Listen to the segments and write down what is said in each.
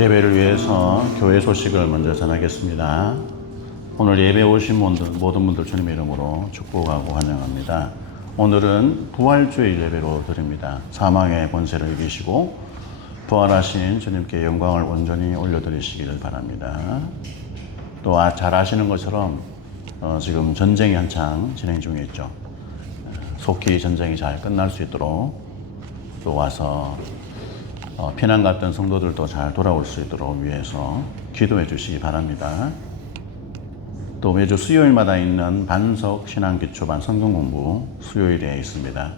예배를 위해서 교회 소식을 먼저 전하겠습니다. 오늘 예배 오신 모든 분들 주님의 이름으로 축복하고 환영합니다. 오늘은 부활주일 예배로 드립니다. 사망의 권세를 이기시고 부활하신 주님께 영광을 온전히 올려드리시기를 바랍니다. 또 잘 아시는 것처럼 지금 전쟁이 한창 진행 중에 있죠. 속히 전쟁이 잘 끝날 수 있도록 또 와서 피난 갔던 성도들도 잘 돌아올 수 있도록 위해서 기도해 주시기 바랍니다. 또 매주 수요일마다 있는 반석 신앙기초반 성경 공부 수요일에 있습니다.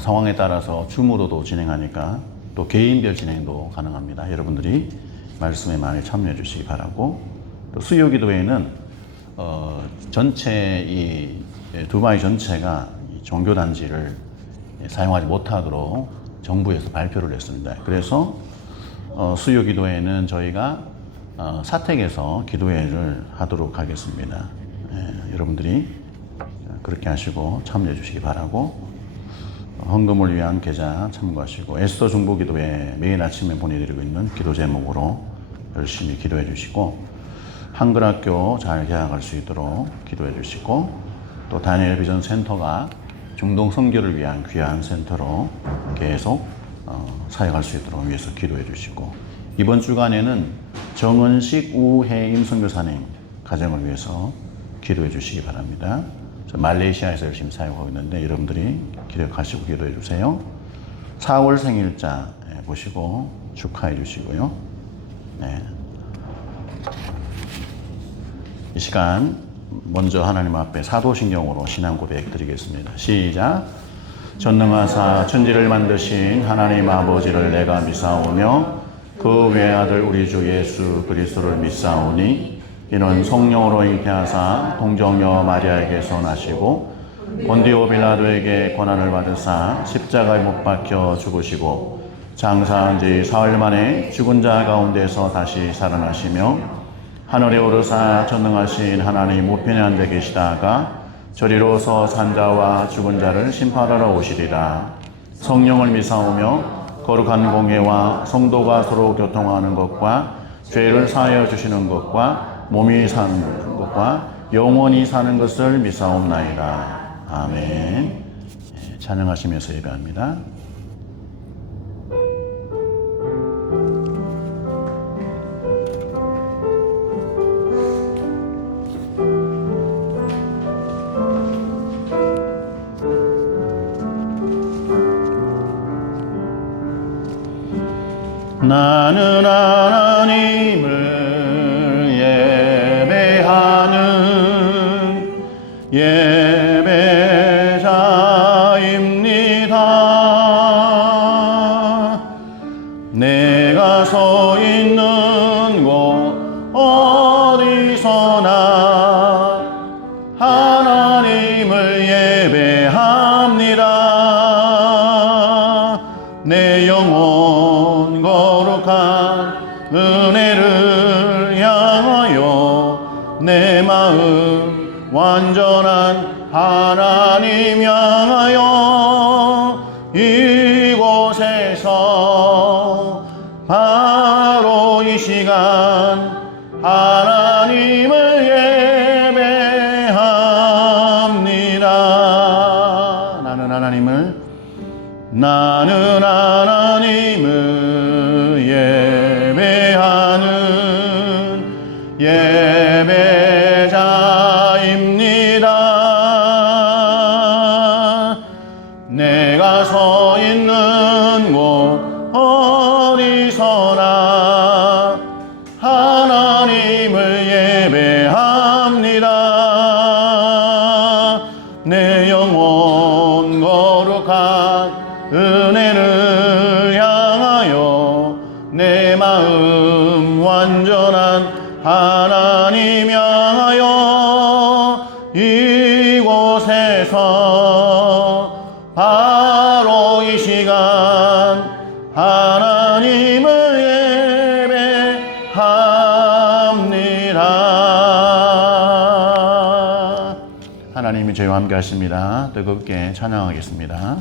상황에 따라서 줌으로도 진행하니까 또 개인별 진행도 가능합니다. 여러분들이 말씀에 많이 참여해 주시기 바라고, 또 수요 기도회는 전체 이 두바이 전체가 종교단지를 사용하지 못하도록 정부에서 발표를 했습니다. 그래서 수요 기도회는 저희가 사택에서 기도회를 하도록 하겠습니다. 여러분들이 그렇게 하시고 참여해 주시기 바라고, 헌금을 위한 계좌 참고하시고, 에스더 중보기도회 매일 아침에 보내드리고 있는 기도 제목으로 열심히 기도해 주시고, 한글학교 잘 개학할 수 있도록 기도해 주시고, 또 다니엘 비전 센터가 중동 선교를 위한 귀한 센터로 계속 사역할 수 있도록 위해서 기도해 주시고, 이번 주간에는 정은식 우혜임 선교사님 가정을 위해서 기도해 주시기 바랍니다. 저 말레이시아에서 열심히 사역하고 있는데 여러분들이 기억하시고 기도해 주세요. 4월 생일자 보시고 축하해 주시고요. 네. 이 시간 먼저 하나님 앞에 사도신경으로 신앙 고백 드리겠습니다. 시작. 전능하사 천지를 만드신 하나님 아버지를 내가 믿사오며 그 외아들 우리 주 예수 그리스도를 믿사오니, 이는 성령으로 잉태하사 동정녀 마리아에게서 나시고 본디오 빌라도에게 고난을 받으사 십자가에 못 박혀 죽으시고 장사한 지 사흘 만에 죽은 자 가운데서 다시 살아나시며 하늘에 오르사 전능하신 하나님 우편에 앉아 계시다가 저리로서 산자와 죽은 자를 심판하러 오시리라. 성령을 믿사오며 거룩한 공예와 성도가 서로 교통하는 것과 죄를 사하여 주시는 것과 몸이 사는 것과 영원히 사는 것을 믿사옵나이다. 아멘. 찬양하시면서 예배합니다. 나는 하나님을 예배하는 예배자입니다. 내가 서 있는 곳 어디서나 하나님을 예배합니다. 내 영혼 거룩한 은혜를 향하여, 내 마음 완전한 하나님 향하여, 이곳에서 바로 이 시간 하나님을 예배합니다. 나는 하나님을 예배하는 예배자입니다. 내가 서 있는 곳 어디서나 하나님을 예배합니다. 내 영혼 거룩한 은혜를 향하여, 내 마음 완전한 하나님 향하여, 이곳에서 바로 이 시간 하나님을 예배합니다. 하나님이 저희와 함께 하십니다. 뜨겁게 찬양하겠습니다.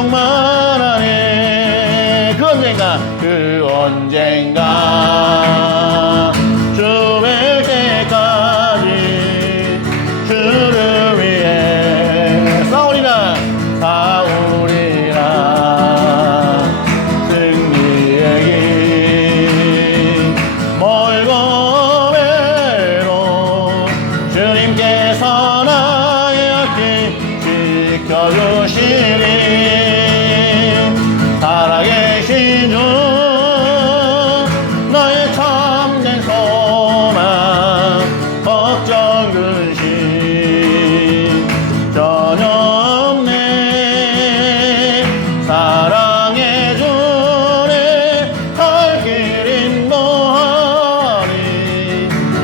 충만하네. 그 언젠가 주뵐 때까지 주를 위해 싸우리라 승리의 길 멀고 외로 주님께서 나의 앞길 지켜주시리. 살아계신 주 나의 참된 소망 걱정 근심 전혀 없네. 사랑해 주네 갈 길 인도하리.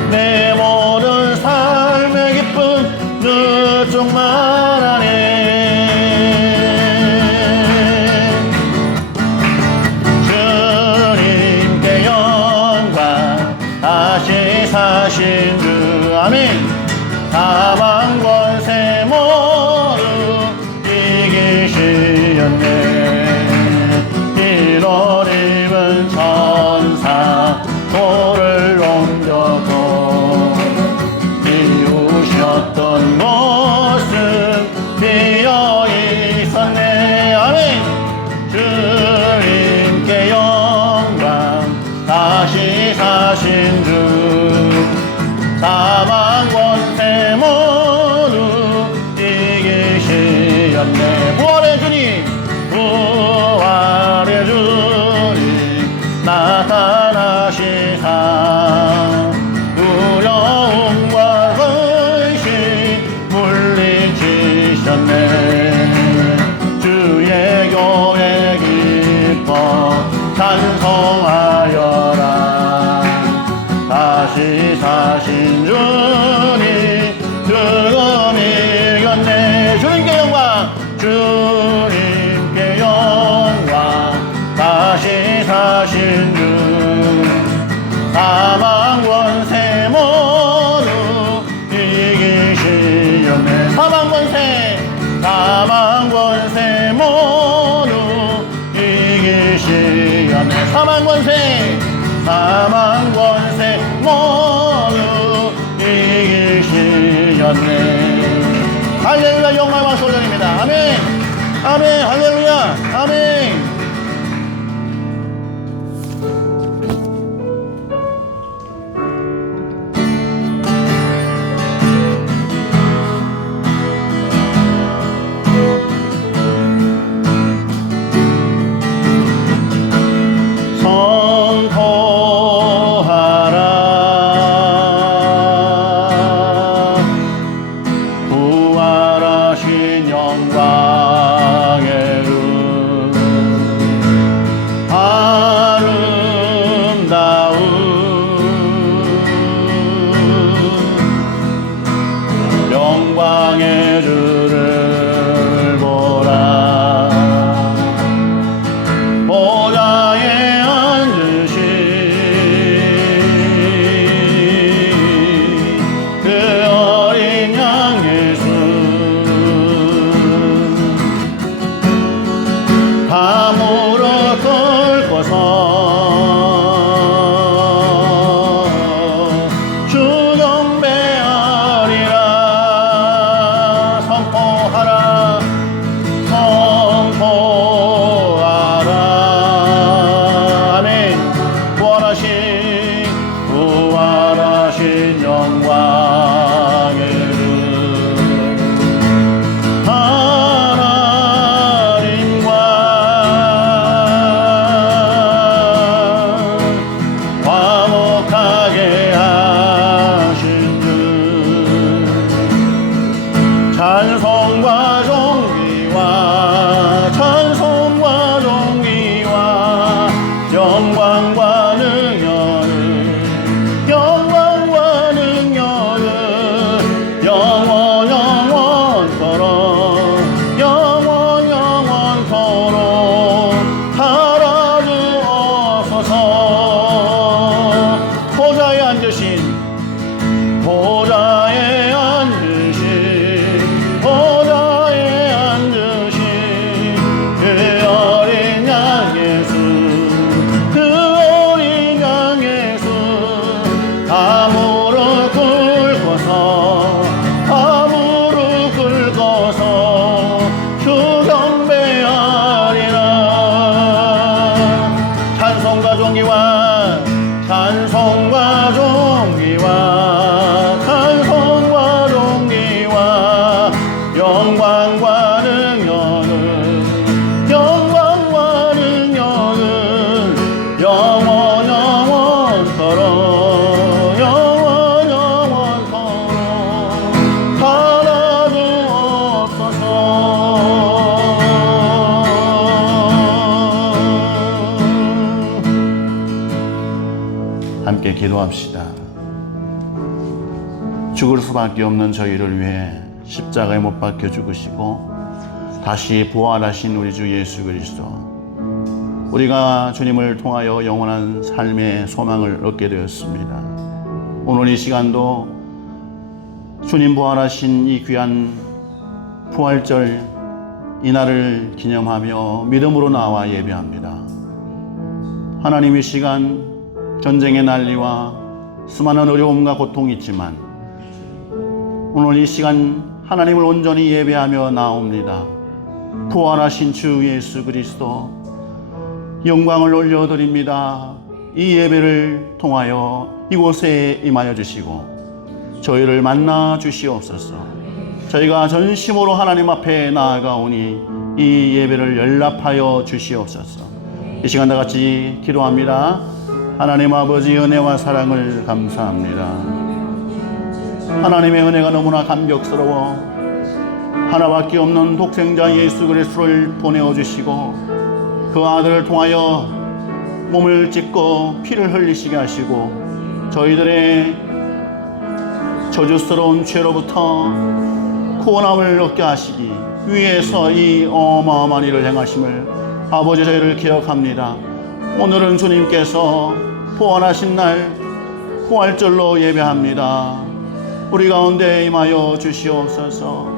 내 모든 삶의 기쁨 그쪽만 하네. 사신 주 아멘. 사망 권세 모두 이기시었네. 흰옷 입은 천사 돌을 옮겨도 비우셨던 곳은 비어 있었네. 아멘. 주님께 영광 다시 사신 주 사망 권세 모두 이기시었네. 부활의 주님 부활의 주님 나타나시사 두려움과 근심 물리치셨네. 주의 교회 기뻐 찬송하여라. 다시 사신 주님 죽음 이겼네. 주님께 영광 주님께 영광 다시 사신 주 사망 권세 모두 이기시었네. 사망 권세 모두 이기시었네. 사망 권세 모두 이기시었네. 할렐루야. 영광과 소전입니다. 아멘. 아멘. 할렐루야. 아멘. 부활하신 영광의 은 아름다운 영광의 주를 보라. 보좌에 앉으신 그 어린 양 예수 기도합시다. 죽을 수밖에 없는 저희를 위해 십자가에 못 박혀 죽으시고 다시 부활하신 우리 주 예수 그리스도, 우리가 주님을 통하여 영원한 삶의 소망을 얻게 되었습니다. 오늘 이 시간도 주님 부활하신 이 귀한 부활절 이날을 기념하며 믿음으로 나와 예배합니다. 하나님, 이 시간 전쟁의 난리와 수많은 어려움과 고통이 있지만 오늘 이 시간 하나님을 온전히 예배하며 나옵니다. 부활하신 주 예수 그리스도, 영광을 올려드립니다. 이 예배를 통하여 이곳에 임하여 주시고 저희를 만나 주시옵소서. 저희가 전심으로 하나님 앞에 나아가오니 이 예배를 연락하여 주시옵소서. 이 시간 다 같이 기도합니다. 하나님 아버지, 은혜와 사랑을 감사합니다. 하나님의 은혜가 너무나 감격스러워 하나밖에 없는 독생자 예수 그리스도를 보내어 주시고 그 아들을 통하여 몸을 찢고 피를 흘리시게 하시고 저희들의 저주스러운 죄로부터 구원함을 얻게 하시기 위해서 이 어마어마한 일을 행하심을 아버지 저희를 기억합니다. 오늘은 주님께서 부활하신 날 부활절로 예배합니다. 우리 가운데 임하여 주시옵소서.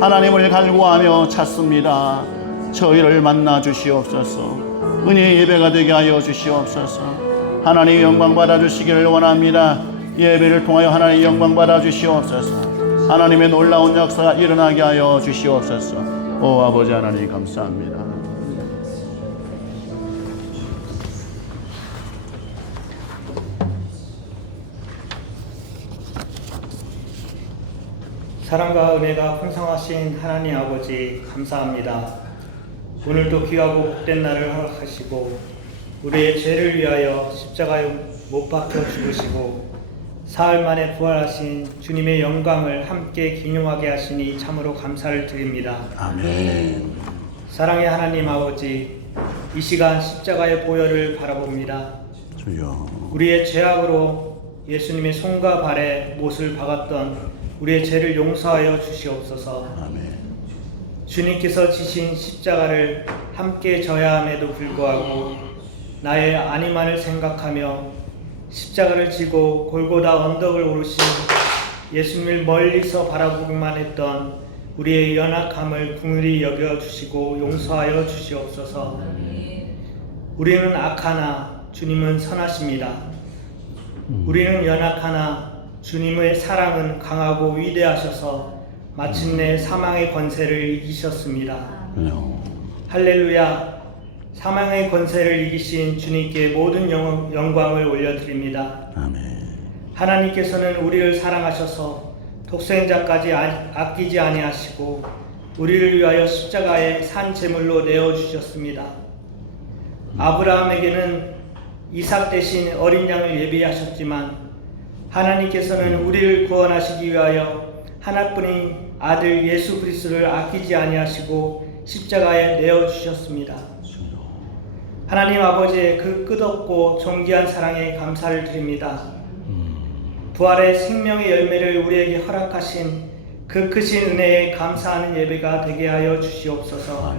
하나님을 갈구하며 찾습니다. 저희를 만나 주시옵소서. 은혜의 예배가 되게 하여 주시옵소서. 하나님의 영광 받아 주시기를 원합니다. 예배를 통하여 하나님의 영광 받아 주시옵소서. 하나님의 놀라운 역사가 일어나게 하여 주시옵소서. 오 아버지 하나님, 감사합니다. 사랑과 은혜가 풍성하신 하나님 아버지, 감사합니다. 오늘도 귀하고 복된 날을 허락하시고 우리의 죄를 위하여 십자가에 못 박혀 죽으시고 사흘 만에 부활하신 주님의 영광을 함께 기념하게 하시니 참으로 감사를 드립니다. 아멘. 사랑의 하나님 아버지, 이 시간 십자가의 보혈을 바라봅니다. 주여, 우리의 죄악으로 예수님의 손과 발에 못을 박았던 우리의 죄를 용서하여 주시옵소서. 아멘. 주님께서 지신 십자가를 함께 져야 함에도 불구하고 나의 안위만을 생각하며 십자가를 지고 골고다 언덕을 오르신 예수님을 멀리서 바라보기만 했던 우리의 연약함을 긍휼히 여겨주시고 용서하여 주시옵소서. 우리는 악하나 주님은 선하십니다. 우리는 연약하나 주님의 사랑은 강하고 위대하셔서 마침내 사망의 권세를 이기셨습니다. 할렐루야. 사망의 권세를 이기신 주님께 모든 영광을 올려드립니다. 아멘. 하나님께서는 우리를 사랑하셔서 독생자까지 아끼지 아니하시고 우리를 위하여 십자가에 산 제물로 내어주셨습니다. 아브라함에게는 이삭 대신 어린 양을 예비하셨지만 하나님께서는 우리를 구원하시기 위하여 하나뿐인 아들 예수 그리스도를 아끼지 아니하시고 십자가에 내어주셨습니다. 하나님 아버지의 그 끝없고 존귀한 사랑에 감사를 드립니다. 부활의 생명의 열매를 우리에게 허락하신 그 크신 은혜에 감사하는 예배가 되게 하여 주시옵소서.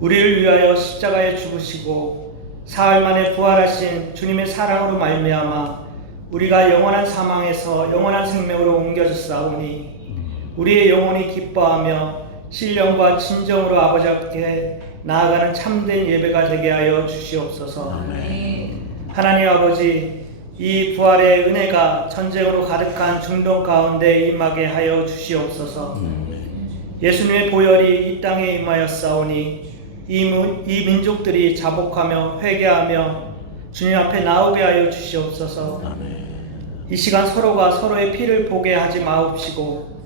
우리를 위하여 십자가에 죽으시고 사흘 만에 부활하신 주님의 사랑으로 말미암아 우리가 영원한 사망에서 영원한 생명으로 옮겨졌사오니 우리의 영혼이 기뻐하며 신령과 진정으로 아버지 앞에 나아가는 참된 예배가 되게 하여 주시옵소서. 아멘. 하나님 아버지, 이 부활의 은혜가 전쟁으로 가득한 중동 가운데 임하게 하여 주시옵소서. 예수님의 보혈이 이 땅에 임하였사오니 이 민족들이 자복하며 회개하며 주님 앞에 나오게 하여 주시옵소서. 아멘. 이 시간 서로가 서로의 피를 보게 하지 마옵시고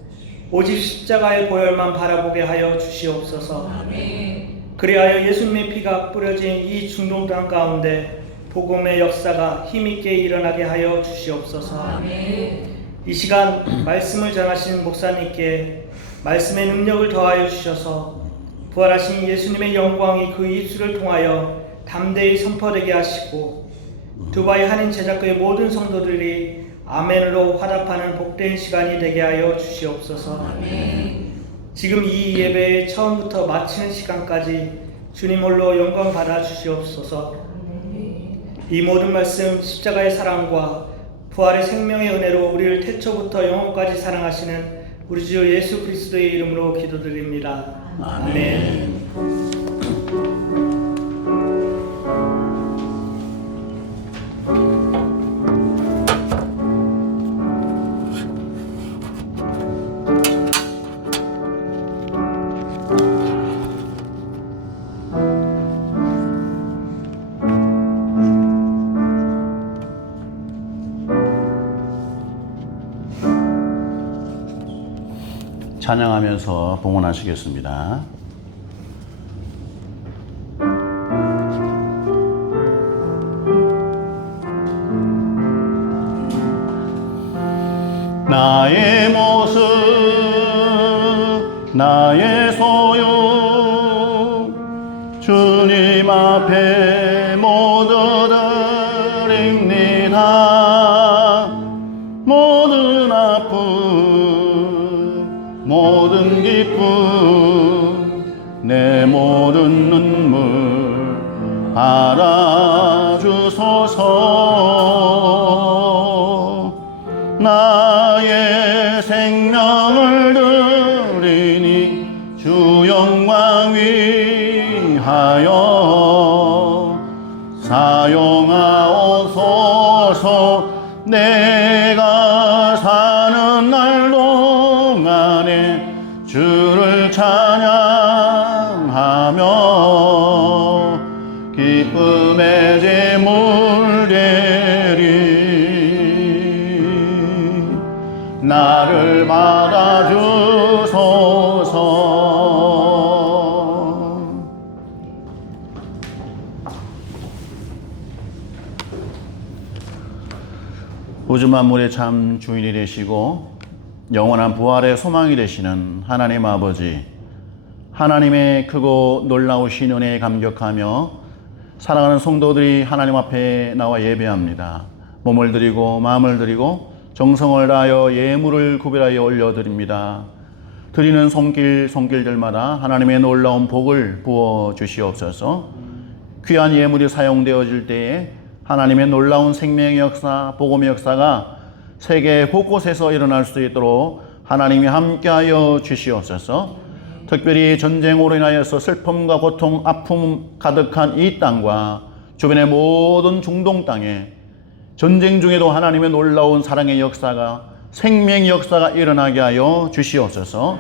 오직 십자가의 보혈만 바라보게 하여 주시옵소서. 아멘. 그리하여 예수님의 피가 뿌려진 이 중동 땅 가운데 복음의 역사가 힘있게 일어나게 하여 주시옵소서. 아멘. 이 시간 말씀을 전하신 목사님께 말씀의 능력을 더하여 주셔서 부활하신 예수님의 영광이 그 입술을 통하여 담대히 선포되게 하시고 두바이 한인 제자교회 모든 성도들이 아멘으로 화답하는 복된 시간이 되게 하여 주시옵소서. 지금 이 예배의 처음부터 마치는 시간까지 주님 홀로 영광 받아 주시옵소서. 이 모든 말씀 십자가의 사랑과 부활의 생명의 은혜로 우리를 태초부터 영혼까지 사랑하시는 우리 주 예수 그리스도의 이름으로 기도드립니다. 아멘. 찬양하면서 봉헌하시겠습니다. 나의 모습 나의 소유 주님 앞에 모두 드립니다. 모든 아픔 모든 기쁨 내 모든 눈물 알아주소서. 나의 생명을 드리니 주 영광 위하여 사용하옵소서. 내가 사는 날 동안에 주를 찬양하며 기쁨의 제물 되리. 나를 받아주소서. 우주 만물의 참 주인이 되시고 영원한 부활의 소망이 되시는 하나님 아버지, 하나님의 크고 놀라우신 은혜에 감격하며 사랑하는 성도들이 하나님 앞에 나와 예배합니다. 몸을 드리고 마음을 드리고 정성을 다하여 예물을 구별하여 올려드립니다. 드리는 손길들마다 하나님의 놀라운 복을 부어 주시옵소서. 귀한 예물이 사용되어질 때에 하나님의 놀라운 생명의 역사, 복음의 역사가 세계 곳곳에서 일어날 수 있도록 하나님이 함께하여 주시옵소서. 특별히 전쟁으로 인하여서 슬픔과 고통, 아픔 가득한 이 땅과 주변의 모든 중동 땅에 전쟁 중에도 하나님의 놀라운 사랑의 역사가, 생명의 역사가 일어나게 하여 주시옵소서.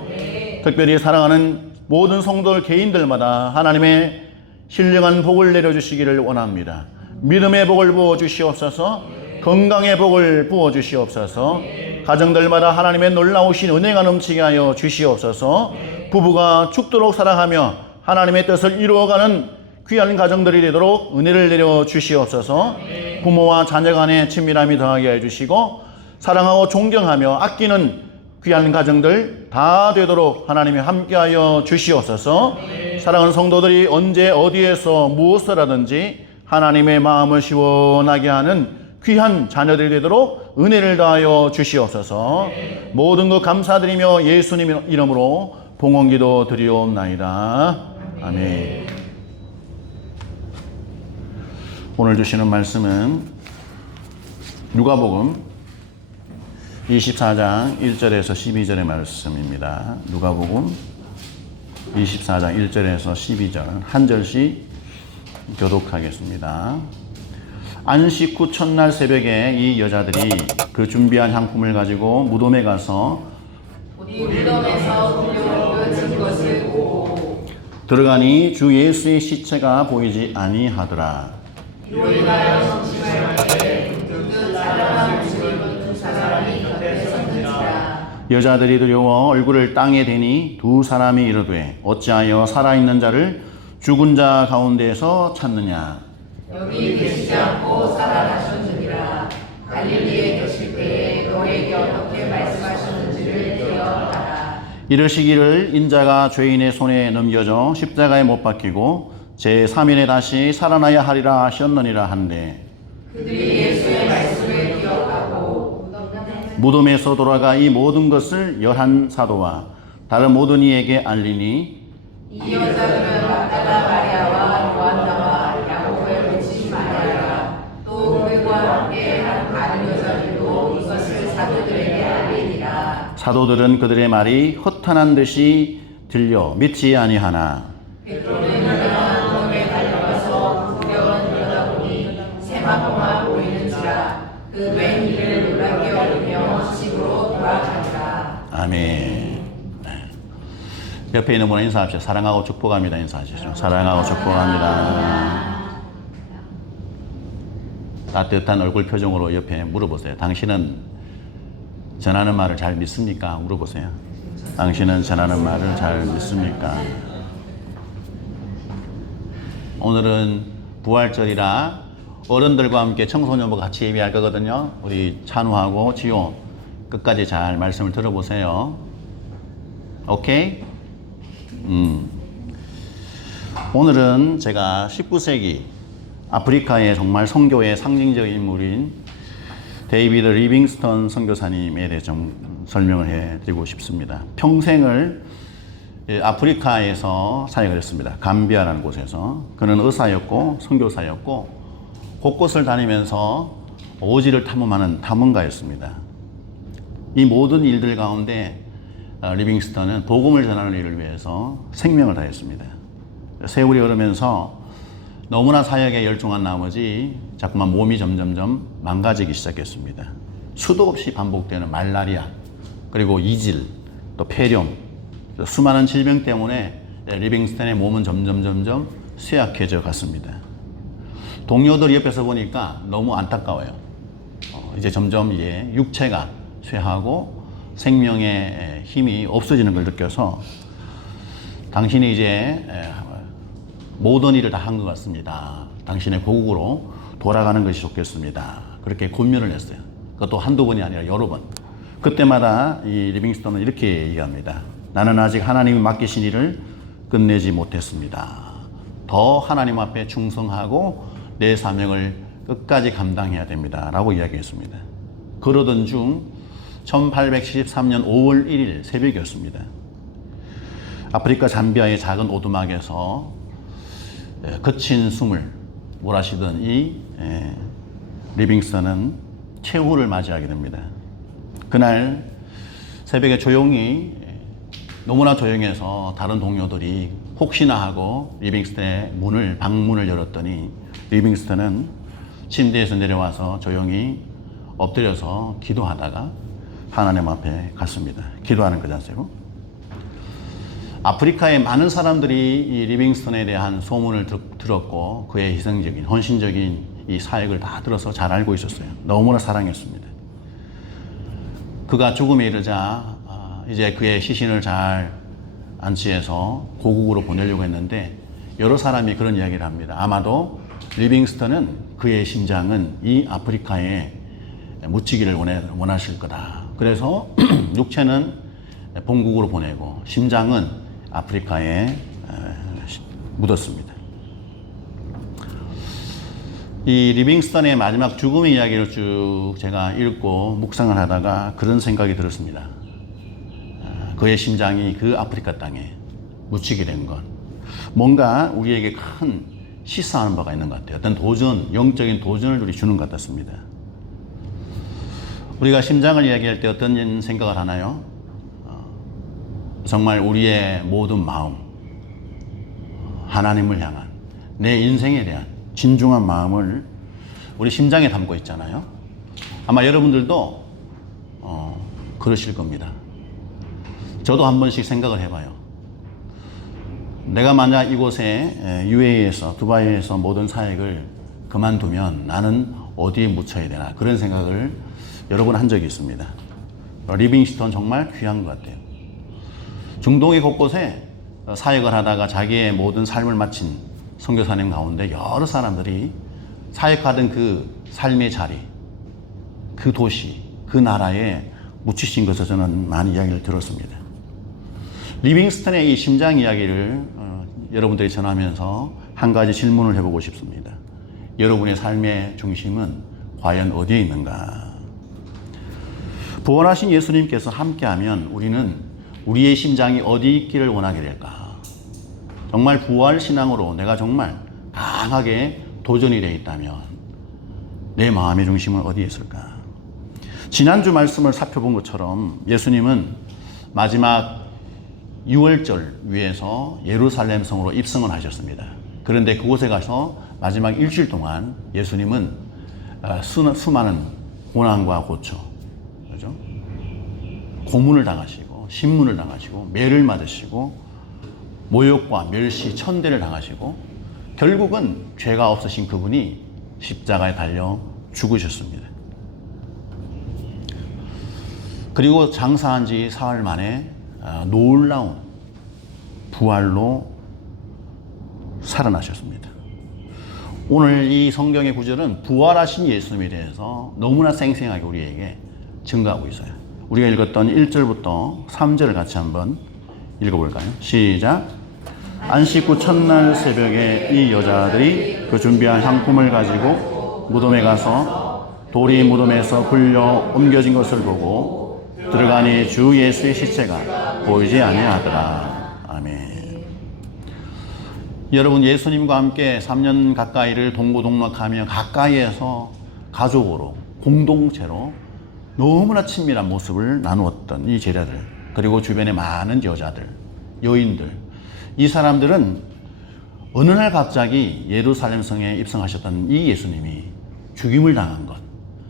특별히 사랑하는 모든 성도들 개인들마다 하나님의 신령한 복을 내려주시기를 원합니다. 믿음의 복을 부어주시옵소서. 건강의 복을 부어주시옵소서. 가정들마다 하나님의 놀라우신 은혜가 넘치게 하여 주시옵소서. 부부가 죽도록 사랑하며 하나님의 뜻을 이루어가는 귀한 가정들이 되도록 은혜를 내려주시옵소서. 부모와 자녀 간의 친밀함이 더하게 해주시고 사랑하고 존경하며 아끼는 귀한 가정들 다 되도록 하나님이 함께하여 주시옵소서. 사랑하는 성도들이 언제 어디에서 무엇을 하든지 하나님의 마음을 시원하게 하는 귀한 자녀들이 되도록 은혜를 다하여 주시옵소서. 모든 것 감사드리며 예수님 이름으로 봉헌기도 드리옵나이다. 아멘. 오늘 주시는 말씀은 누가복음 24장 1절에서 12절의 말씀입니다. 누가복음 24장 1절에서 12절 한 절씩 교독하겠습니다. 안식 후 첫날 새벽에 이 여자들이 그 준비한 향품을 가지고 무덤에 가서 무덤에서 진 것을 보고 들어가니 주 예수의 시체가 보이지 아니하더라. 이로 인하여 성심할 때에 그 잘라난 옷을 두 사람이 곁에 섰는지라. 여자들이 두려워 얼굴을 땅에 대니 두 사람이 이르되 어찌하여 살아있는 자를 죽은 자 가운데에서 찾느냐. 여기 계시지 않고 살아나셨느니라. 갈릴리에 계실 때에 너에게 어떻게 말씀하셨는지를 기억하라. 이르시기를 인자가 죄인의 손에 넘겨져 십자가에 못 박히고 제3일에 다시 살아나야 하리라 하셨느니라 한데 그들이 예수의 말씀을 기억하고 무덤에서 돌아가 이 모든 것을 열한 사도와 다른 모든 이에게 알리니 이 여자들은 막달라 마리아와 요한나와 야고보의 모친 마리아가 또 그들과 함께 한 다른 여자들도 이것을 사도들에게 알리니라. 사도들은 그들의 말이 허탄한 듯이 들려 믿지 아니하나 베드로는 일어나 무덤에 달려가서 구경을 들여다보니 세마포가 보이는지라 그 웬 일을 놀랍게 여기며 집으로 돌아가니라. 아멘. 네. 옆에 있는 분은 인사합시다. 사랑하고 축복합니다. 인사하시죠. 사랑하고 축복합니다. 따뜻한 얼굴 표정으로 옆에 물어보세요. 당신은 전하는 말을 잘 믿습니까? 물어보세요. 당신은 전하는 말을 잘 믿습니까? 오늘은 부활절이라 어른들과 함께 청소년부가 같이 예배할 거거든요. 우리 찬우하고 지호 끝까지 잘 말씀을 들어보세요. 오케이? 오늘은 제가 19세기 아프리카의 정말 선교의 상징적인 인물인 데이비드 리빙스턴 선교사님에 대해 좀 설명을 해드리고 싶습니다. 평생을 아프리카에서 사역을 했습니다. 감비아라는 곳에서. 그는 의사였고 선교사였고 곳곳을 다니면서 오지를 탐험하는 탐험가였습니다. 이 모든 일들 가운데 리빙스턴은 복음을 전하는 일을 위해서 생명을 다했습니다. 세월이 흐르면서 너무나 사역에 열중한 나머지 자꾸만 몸이 점점점 망가지기 시작했습니다. 수도 없이 반복되는 말라리아, 그리고 이질, 또 폐렴, 수많은 질병 때문에 리빙스턴의 몸은 점점 쇠약해져 갔습니다. 동료들 옆에서 보니까 너무 안타까워요. 이제 점점 육체가 쇠하고 생명의 힘이 없어지는 걸 느껴서 당신이 이제 모든 일을 다 한 것 같습니다. 당신의 고국으로 돌아가는 것이 좋겠습니다. 그렇게 권면을 했어요. 그것도 한두 번이 아니라 여러 번. 그때마다 이 리빙스턴은 이렇게 얘기합니다. 나는 아직 하나님이 맡기신 일을 끝내지 못했습니다. 더 하나님 앞에 충성하고 내 사명을 끝까지 감당해야 됩니다. 라고 이야기했습니다. 그러던 중 1873년 5월 1일 새벽이었습니다. 아프리카 잠비아의 작은 오두막에서 거친 숨을 몰아쉬던 이 리빙스턴은 최후를 맞이하게 됩니다. 그날 새벽에 조용히, 너무나 조용해서 다른 동료들이 혹시나 하고 리빙스턴의 방문을 열었더니 리빙스턴은 침대에서 내려와서 조용히 엎드려서 기도하다가 하나님 앞에 갔습니다. 기도하는 그 자세로. 아프리카의 많은 사람들이 이 리빙스턴에 대한 소문을 들었고 그의 희생적인, 헌신적인 이 사역을 다 들어서 잘 알고 있었어요. 너무나 사랑했습니다. 그가 죽음에 이르자 이제 그의 시신을 잘 안치해서 고국으로 보내려고 했는데 여러 사람이 그런 이야기를 합니다. 아마도 리빙스턴은 그의 심장은 이 아프리카에 묻히기를 원하실 거다. 그래서 육체는 본국으로 보내고 심장은 아프리카에 묻었습니다. 이 리빙스턴의 마지막 죽음의 이야기를 쭉 제가 읽고 묵상을 하다가 그런 생각이 들었습니다. 그의 심장이 그 아프리카 땅에 묻히게 된 건 뭔가 우리에게 큰 시사하는 바가 있는 것 같아요. 어떤 도전, 영적인 도전을 우리 주는 것 같습니다. 우리가 심장을 이야기할 때 어떤 생각을 하나요? 정말 우리의 모든 마음, 하나님을 향한 내 인생에 대한 진중한 마음을 우리 심장에 담고 있잖아요. 아마 여러분들도 그러실 겁니다. 저도 한 번씩 생각을 해봐요. 내가 만약 이곳에 UAE에서, 두바이에서 모든 사역을 그만두면 나는 어디에 묻혀야 되나, 그런 생각을 여러 번 한 적이 있습니다. 리빙스턴 정말 귀한 것 같아요. 중동의 곳곳에 사역을 하다가 자기의 모든 삶을 마친 선교사님 가운데 여러 사람들이 사역하던 그 삶의 자리, 그 도시, 그 나라에 묻히신 것을 저는 많이 이야기를 들었습니다. 리빙스턴의 이 심장 이야기를 여러분들이 전하면서 한 가지 질문을 해보고 싶습니다. 여러분의 삶의 중심은 과연 어디에 있는가? 부활하신 예수님께서 함께하면 우리는 우리의 심장이 어디 있기를 원하게 될까? 정말 부활 신앙으로 내가 정말 강하게 도전이 되어 있다면 내 마음의 중심은 어디에 있을까? 지난주 말씀을 살펴본 것처럼 예수님은 마지막 6월절 위에서 예루살렘 성으로 입성을 하셨습니다. 그런데 그곳에 가서 마지막 일주일 동안 예수님은 수많은 고난과 고초, 그죠? 고문을 당하시고 신문을 당하시고 매를 맞으시고 모욕과 멸시, 천대를 당하시고 결국은 죄가 없으신 그분이 십자가에 달려 죽으셨습니다. 그리고 장사한 지 사흘 만에 놀라운 부활로 살아나셨습니다. 오늘 이 성경의 구절은 부활하신 예수님에 대해서 너무나 생생하게 우리에게 증거하고 있어요. 우리가 읽었던 1절부터 3절을 같이 한번 읽어볼까요? 시작. 안식 후 첫날 새벽에 이 여자들이 그 준비한 향품을 가지고 무덤에 가서 돌이 무덤에서 굴려 옮겨진 것을 보고 들어가니 주 예수의 시체가 보이지 아니하더라. 아멘. 여러분, 예수님과 함께 3년 가까이를 동고동락하며 가까이에서 가족으로 공동체로 너무나 친밀한 모습을 나누었던 이 제자들, 그리고 주변에 많은 여자들, 여인들, 이 사람들은 어느 날 갑자기 예루살렘 성에 입성하셨던 이 예수님이 죽임을 당한 것,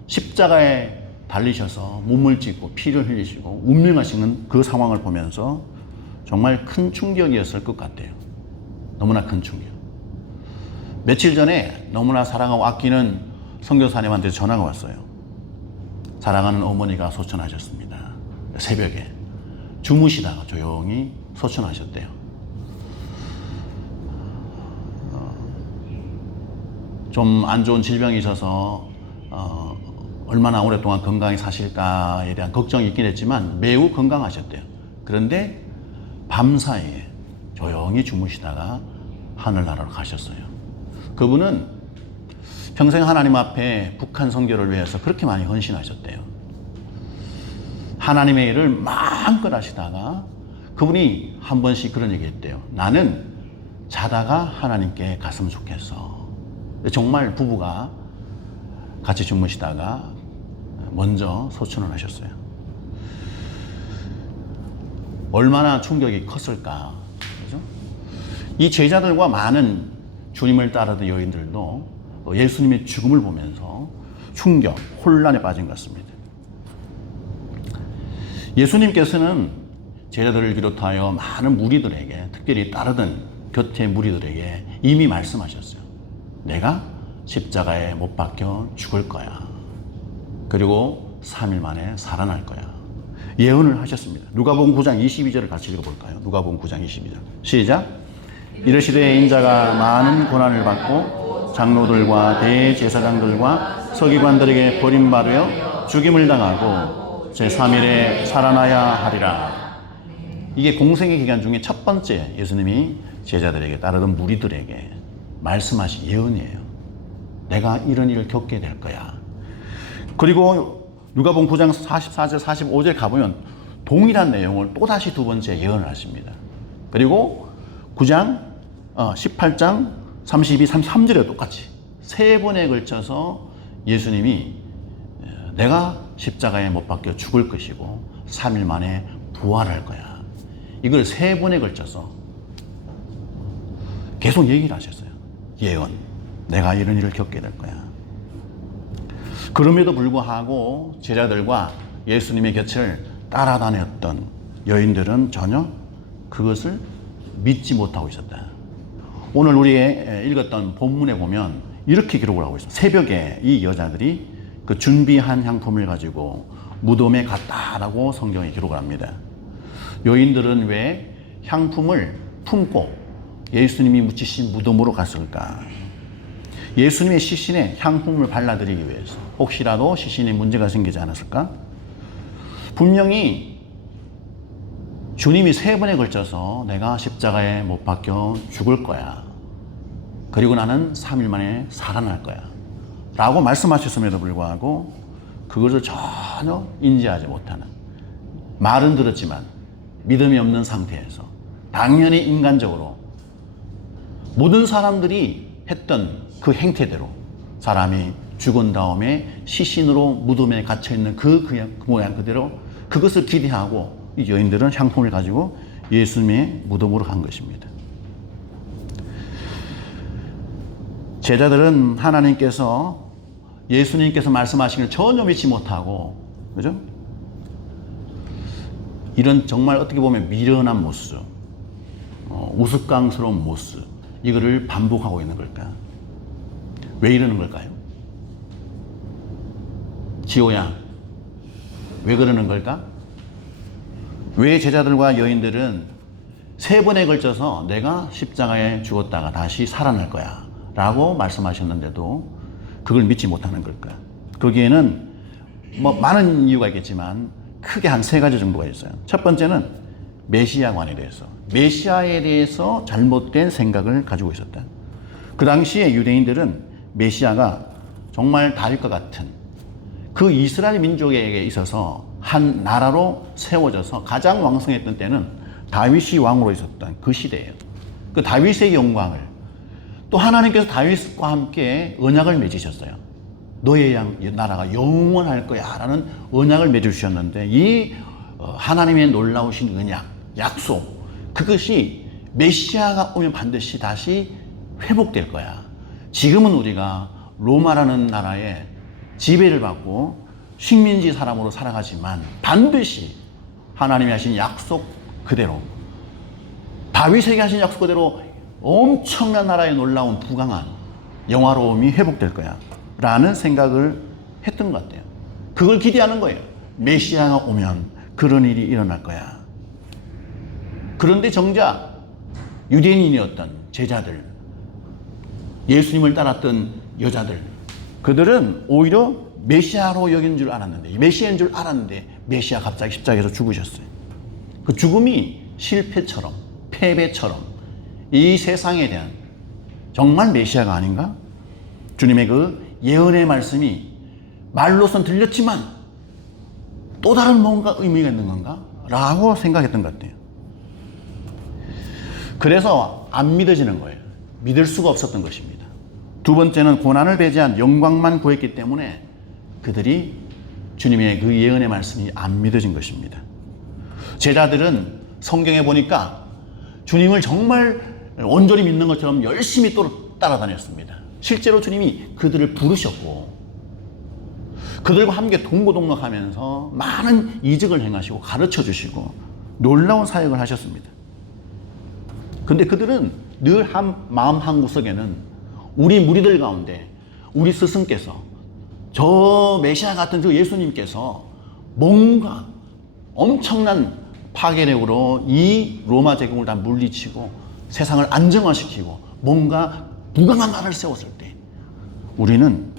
십자가에 달리셔서 몸을 찢고 피를 흘리시고 운명하시는 그 상황을 보면서 정말 큰 충격이었을 것 같아요. 너무나 큰 충격. 며칠 전에 너무나 사랑하고 아끼는 선교사님한테 전화가 왔어요. 사랑하는 어머니가 소천하셨습니다. 새벽에 주무시다가 조용히 소천하셨대요. 좀 안 좋은 질병이 있어서 얼마나 오랫동안 건강히 사실까에 대한 걱정이 있긴 했지만 매우 건강하셨대요. 그런데 밤사이에 조용히 주무시다가 하늘나라로 가셨어요. 그분은 평생 하나님 앞에 북한 선교를 위해서 그렇게 많이 헌신하셨대요. 하나님의 일을 마음껏 하시다가 그분이 한 번씩 그런 얘기 했대요. 나는 자다가 하나님께 갔으면 좋겠어. 정말 부부가 같이 주무시다가 먼저 소천을 하셨어요. 얼마나 충격이 컸을까. 그죠? 이 제자들과 많은 주님을 따르던 여인들도 예수님의 죽음을 보면서 충격, 혼란에 빠진 것 같습니다. 예수님께서는 제자들을 비롯하여 많은 무리들에게, 특별히 따르던 곁의 무리들에게 이미 말씀하셨어요. 내가 십자가에 못 박혀 죽을 거야. 그리고 3일 만에 살아날 거야. 예언을 하셨습니다. 누가복음 9장 22절을 같이 읽어볼까요? 누가복음 9장 22절. 시작. 이르시되 인자가 많은 고난을 받고 장로들과 대제사장들과 서기관들에게 버림받으려 죽임을 당하고 제3일에 살아나야 하리라. 이게 공생의 기간 중에 첫 번째 예수님이 제자들에게 따르던 무리들에게 말씀하신 예언이에요. 내가 이런 일을 겪게 될 거야. 그리고 누가복음 9장 44절 45절 가보면 동일한 내용을 또다시 두 번째 예언을 하십니다. 그리고 18장 32, 33절에 똑같이 세 번에 걸쳐서 예수님이 내가 십자가에 못 박혀 죽을 것이고 3일 만에 부활할 거야. 이걸 세 번에 걸쳐서 계속 얘기를 하셨어요. 예언. 내가 이런 일을 겪게 될 거야. 그럼에도 불구하고 제자들과 예수님의 곁을 따라다녔던 여인들은 전혀 그것을 믿지 못하고 있었다. 오늘 우리의 읽었던 본문에 보면 이렇게 기록을 하고 있습니다. 새벽에 이 여자들이 그 준비한 향품을 가지고 무덤에 갔다라고 성경에 기록을 합니다. 여인들은 왜 향품을 품고 예수님이 묻히신 무덤으로 갔을까? 예수님의 시신에 향품을 발라드리기 위해서. 혹시라도 시신에 문제가 생기지 않았을까? 분명히 주님이 세 번에 걸쳐서 내가 십자가에 못 박혀 죽을 거야. 그리고 나는 3일 만에 살아날 거야 라고 말씀하셨음에도 불구하고 그것을 전혀 인지하지 못하는, 말은 들었지만 믿음이 없는 상태에서 당연히 인간적으로 모든 사람들이 했던 그 행태대로 사람이 죽은 다음에 시신으로 무덤에 갇혀있는 그 모양 그대로 그것을 기대하고 이 여인들은 향품을 가지고 예수님의 무덤으로 간 것입니다. 제자들은 하나님께서 예수님께서 말씀하신 걸 전혀 믿지 못하고, 그죠? 이런 정말 어떻게 보면 미련한 모습, 우스꽝스러운 모습, 이거를 반복하고 있는 걸까? 왜 이러는 걸까요? 지호야, 왜 그러는 걸까? 왜 제자들과 여인들은 3번에 걸쳐서 내가 십자가에 죽었다가 다시 살아날 거야 라고 말씀하셨는데도 그걸 믿지 못하는 걸까? 거기에는 뭐 많은 이유가 있겠지만 크게 한 3가지 정도가 있어요. 첫 번째는 메시아관에 대해서, 메시아에 대해서 잘못된 생각을 가지고 있었다. 그 당시에 유대인들은 메시아가 정말 다윗과 같은 그 이스라엘 민족에게 있어서 한 나라로 세워져서 가장 왕성했던 때는 다윗이 왕으로 있었던 그 시대예요. 그 다윗의 영광을, 또 하나님께서 다윗과 함께 언약을 맺으셨어요. 너의 나라가 영원할 거야 라는 언약을 맺으셨는데 이 하나님의 놀라우신 언약, 약속, 그것이 메시아가 오면 반드시 다시 회복될 거야. 지금은 우리가 로마라는 나라에 지배를 받고 식민지 사람으로 살아가지만 반드시 하나님이 하신 약속 그대로, 다윗에게 하신 약속 그대로 엄청난 나라의 놀라운 부강한 영화로움이 회복될 거야 라는 생각을 했던 것 같아요. 그걸 기대하는 거예요. 메시아가 오면 그런 일이 일어날 거야. 그런데 정작 유대인이었던 제자들, 예수님을 따랐던 여자들, 그들은 오히려 메시아로 여긴 줄 알았는데, 메시아인 줄 알았는데 메시아 갑자기 십자가에서 죽으셨어요. 그 죽음이 실패처럼, 패배처럼 이 세상에 대한 정말 메시아가 아닌가? 주님의 그 예언의 말씀이 말로선 들렸지만 또 다른 뭔가 의미가 있는 건가? 라고 생각했던 것 같아요. 그래서 안 믿어지는 거예요. 믿을 수가 없었던 것입니다. 두 번째는 고난을 배제한 영광만 구했기 때문에 그들이 주님의 그 예언의 말씀이 안 믿어진 것입니다. 제자들은 성경에 보니까 주님을 정말 온전히 믿는 것처럼 열심히 따라다녔습니다. 실제로 주님이 그들을 부르셨고 그들과 함께 동고동락하면서 많은 이적을 행하시고 가르쳐 주시고 놀라운 사역을 하셨습니다. 그런데 그들은 늘 마음 한구석에는 우리 무리들 가운데 우리 스승께서, 저 메시아 같은 저 예수님께서 뭔가 엄청난 파괴력으로 이 로마 제국을 다 물리치고 세상을 안정화시키고 뭔가 부강한 나라를 세웠을 때 우리는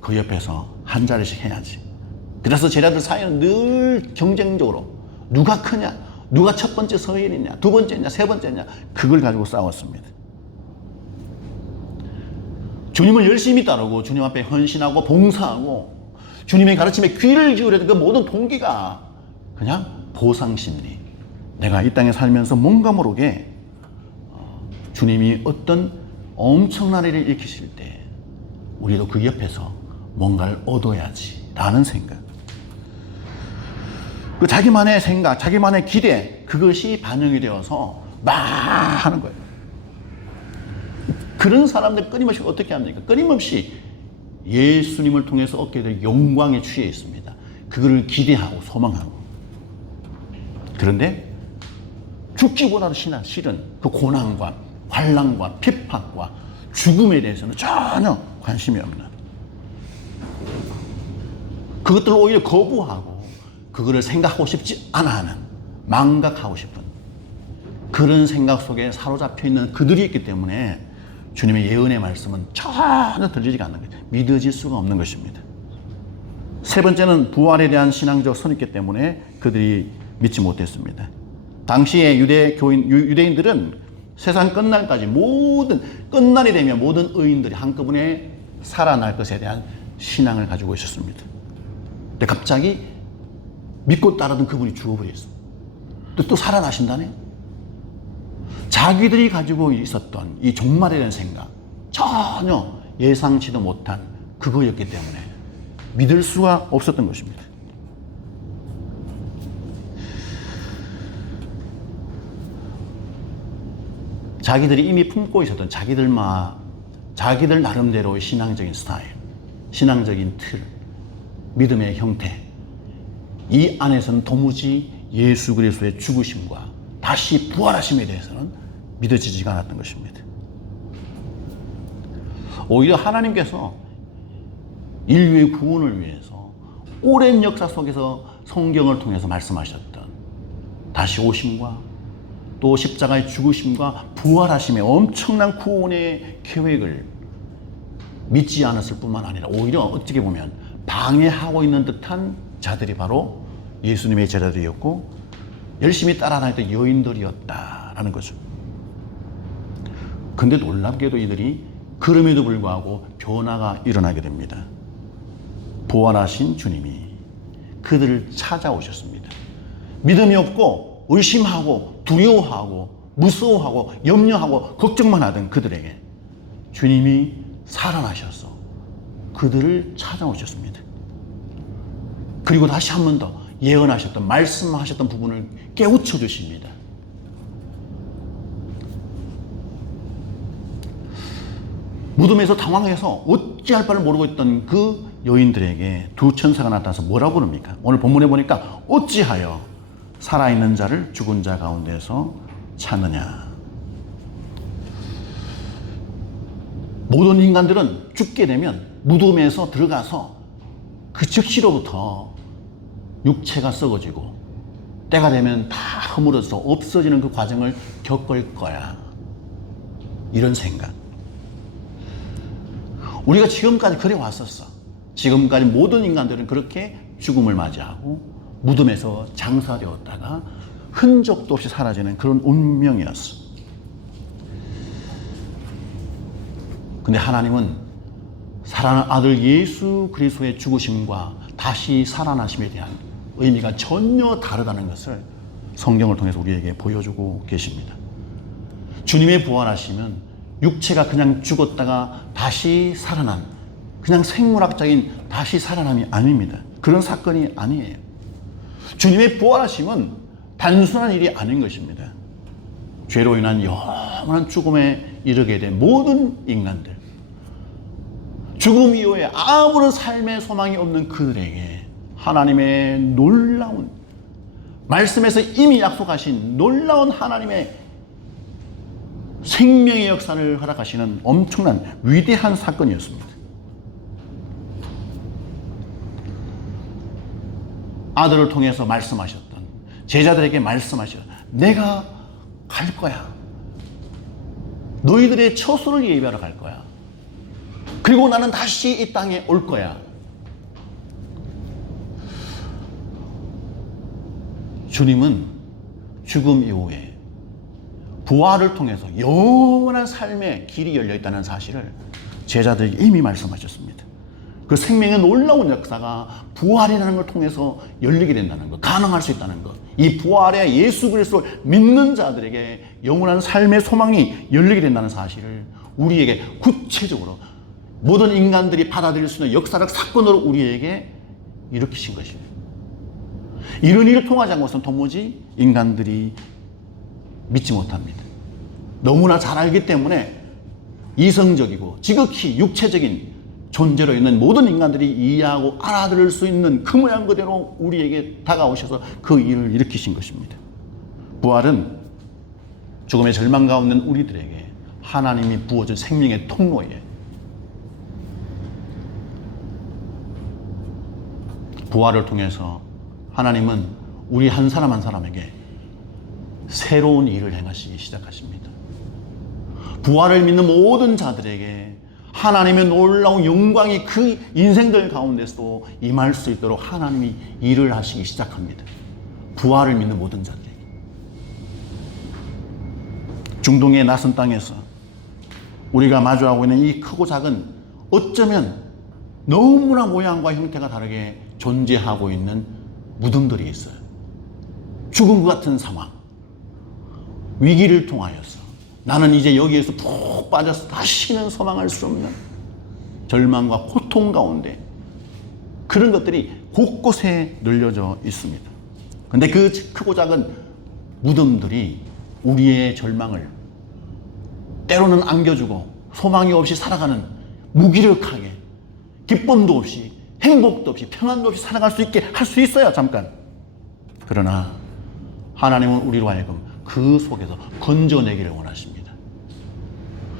그 옆에서 한 자리씩 해야지. 그래서 제자들 사이는 늘 경쟁적으로 누가 크냐, 누가 첫 번째 서인이냐, 두 번째냐, 세 번째냐, 그걸 가지고 싸웠습니다. 주님을 열심히 따르고 주님 앞에 헌신하고 봉사하고 주님의 가르침에 귀를 기울였던 그 모든 동기가 그냥 보상심리, 내가 이 땅에 살면서 뭔가 모르게 주님이 어떤 엄청난 일을 일으키실 때 우리도 그 옆에서 뭔가를 얻어야지 라는 생각, 그 자기만의 생각, 자기만의 기대, 그것이 반영이 되어서 막 하는 거예요. 그런 사람들 끊임없이 어떻게 합니까? 끊임없이 예수님을 통해서 얻게 될 영광에 취해 있습니다. 그거를 기대하고 소망하고. 그런데 죽기보다도 싫은 그 고난과 환난과 핍박과 죽음에 대해서는 전혀 관심이 없는, 그것들을 오히려 거부하고 그거를 생각하고 싶지 않아 하는, 망각하고 싶은 그런 생각 속에 사로잡혀 있는 그들이 있기 때문에 주님의 예언의 말씀은 전혀 들리지가 않는 거예요. 믿어질 수가 없는 것입니다. 세 번째는 부활에 대한 신앙적 선입견 때문에 그들이 믿지 못했습니다. 당시의 유대인들은 세상 끝날까지 끝날이 되면 모든 의인들이 한꺼번에 살아날 것에 대한 신앙을 가지고 있었습니다. 근데 갑자기 믿고 따르던 그분이 죽어버렸어. 또 살아나신다네? 자기들이 가지고 있었던 이 종말에 대한 생각, 전혀 예상치도 못한 그거였기 때문에 믿을 수가 없었던 것입니다. 자기들이 이미 품고 있었던 자기들 나름대로의 신앙적인 스타일, 신앙적인 틀, 믿음의 형태, 이 안에서는 도무지 예수 그리스도의 죽으심과 다시 부활하심에 대해서는 믿어지지가 않았던 것입니다. 오히려 하나님께서 인류의 구원을 위해서 오랜 역사 속에서 성경을 통해서 말씀하셨던 다시 오심과 또 십자가의 죽으심과 부활하심의 엄청난 구원의 계획을 믿지 않았을 뿐만 아니라 오히려 어떻게 보면 방해하고 있는 듯한 자들이 바로 예수님의 제자들이었고 열심히 따라다녔던 여인들이었다라는 거죠. 근데 놀랍게도 이들이 그럼에도 불구하고 변화가 일어나게 됩니다. 부활하신 주님이 그들을 찾아오셨습니다. 믿음이 없고 의심하고 두려워하고 무서워하고 염려하고 걱정만 하던 그들에게 주님이 살아나셔서 그들을 찾아오셨습니다. 그리고 다시 한 번 더 예언하셨던 말씀하셨던 부분을 깨우쳐 주십니다. 무덤에서 당황해서 어찌할 바를 모르고 있던 그 여인들에게 두 천사가 나타나서 뭐라고 그럽니까? 오늘 본문에 보니까 어찌하여 살아있는 자를 죽은 자 가운데서 찾느냐. 모든 인간들은 죽게 되면 무덤에서 들어가서 그 즉시로부터 육체가 썩어지고 때가 되면 다 허물어서 없어지는 그 과정을 겪을 거야. 이런 생각. 우리가 지금까지 그래 왔었어. 지금까지 모든 인간들은 그렇게 죽음을 맞이하고 무덤에서 장사되었다가 흔적도 없이 사라지는 그런 운명이었어. 근데 하나님은 사랑하는 아들 예수 그리스도의 죽으심과 다시 살아나심에 대한 의미가 전혀 다르다는 것을 성경을 통해서 우리에게 보여주고 계십니다. 주님의 부활하심은 육체가 그냥 죽었다가 다시 살아난 그냥 생물학적인 다시 살아남이 아닙니다. 그런 사건이 아니에요. 주님의 부활하심은 단순한 일이 아닌 것입니다. 죄로 인한 영원한 죽음에 이르게 된 모든 인간들, 죽음 이후에 아무런 삶의 소망이 없는 그들에게 하나님의 놀라운 말씀에서 이미 약속하신 놀라운 하나님의 생명의 역사를 허락하시는 엄청난 위대한 사건이었습니다. 아들을 통해서 말씀하셨던 제자들에게 말씀하셨던 내가 갈 거야. 너희들의 처소를 예비하러 갈 거야. 그리고 나는 다시 이 땅에 올 거야. 주님은 죽음 이후에 부활을 통해서 영원한 삶의 길이 열려있다는 사실을 제자들에게 이미 말씀하셨습니다. 그 생명의 놀라운 역사가 부활이라는 걸 통해서 열리게 된다는 것, 가능할 수 있다는 것, 이 부활의 예수 그리스도를 믿는 자들에게 영원한 삶의 소망이 열리게 된다는 사실을 우리에게 구체적으로 모든 인간들이 받아들일 수 있는 역사적 사건으로 우리에게 일으키신 것입니다. 이런 일을 통하지 않고서는 도무지 인간들이 믿지 못합니다. 너무나 잘 알기 때문에 이성적이고 지극히 육체적인 존재로 있는 모든 인간들이 이해하고 알아들을 수 있는 그 모양 그대로 우리에게 다가오셔서 그 일을 일으키신 것입니다. 부활은 죽음의 절망 가운데 있는 우리들에게 하나님이 부어준 생명의 통로에 부활을 통해서 하나님은 우리 한 사람 한 사람에게 새로운 일을 행하시기 시작하십니다. 부활을 믿는 모든 자들에게 하나님의 놀라운 영광이 그 인생들 가운데서도 임할 수 있도록 하나님이 일을 하시기 시작합니다. 부활을 믿는 모든 자들에게. 중동의 낯선 땅에서 우리가 마주하고 있는 이 크고 작은 어쩌면 너무나 모양과 형태가 다르게 존재하고 있는 무덤들이 있어요. 죽음 같은 상황, 위기를 통하여서 나는 이제 여기에서 푹 빠져서 다시는 소망할 수 없는 절망과 고통 가운데 그런 것들이 곳곳에 늘려져 있습니다. 그런데 그 크고 작은 무덤들이 우리의 절망을 때로는 안겨주고 소망이 없이 살아가는 무기력하게 기쁨도 없이 행복도 없이 평안도 없이 살아갈 수 있게 할 수 있어요. 잠깐. 그러나 하나님은 우리로 하여금 그 속에서 건져내기를 원하십니다.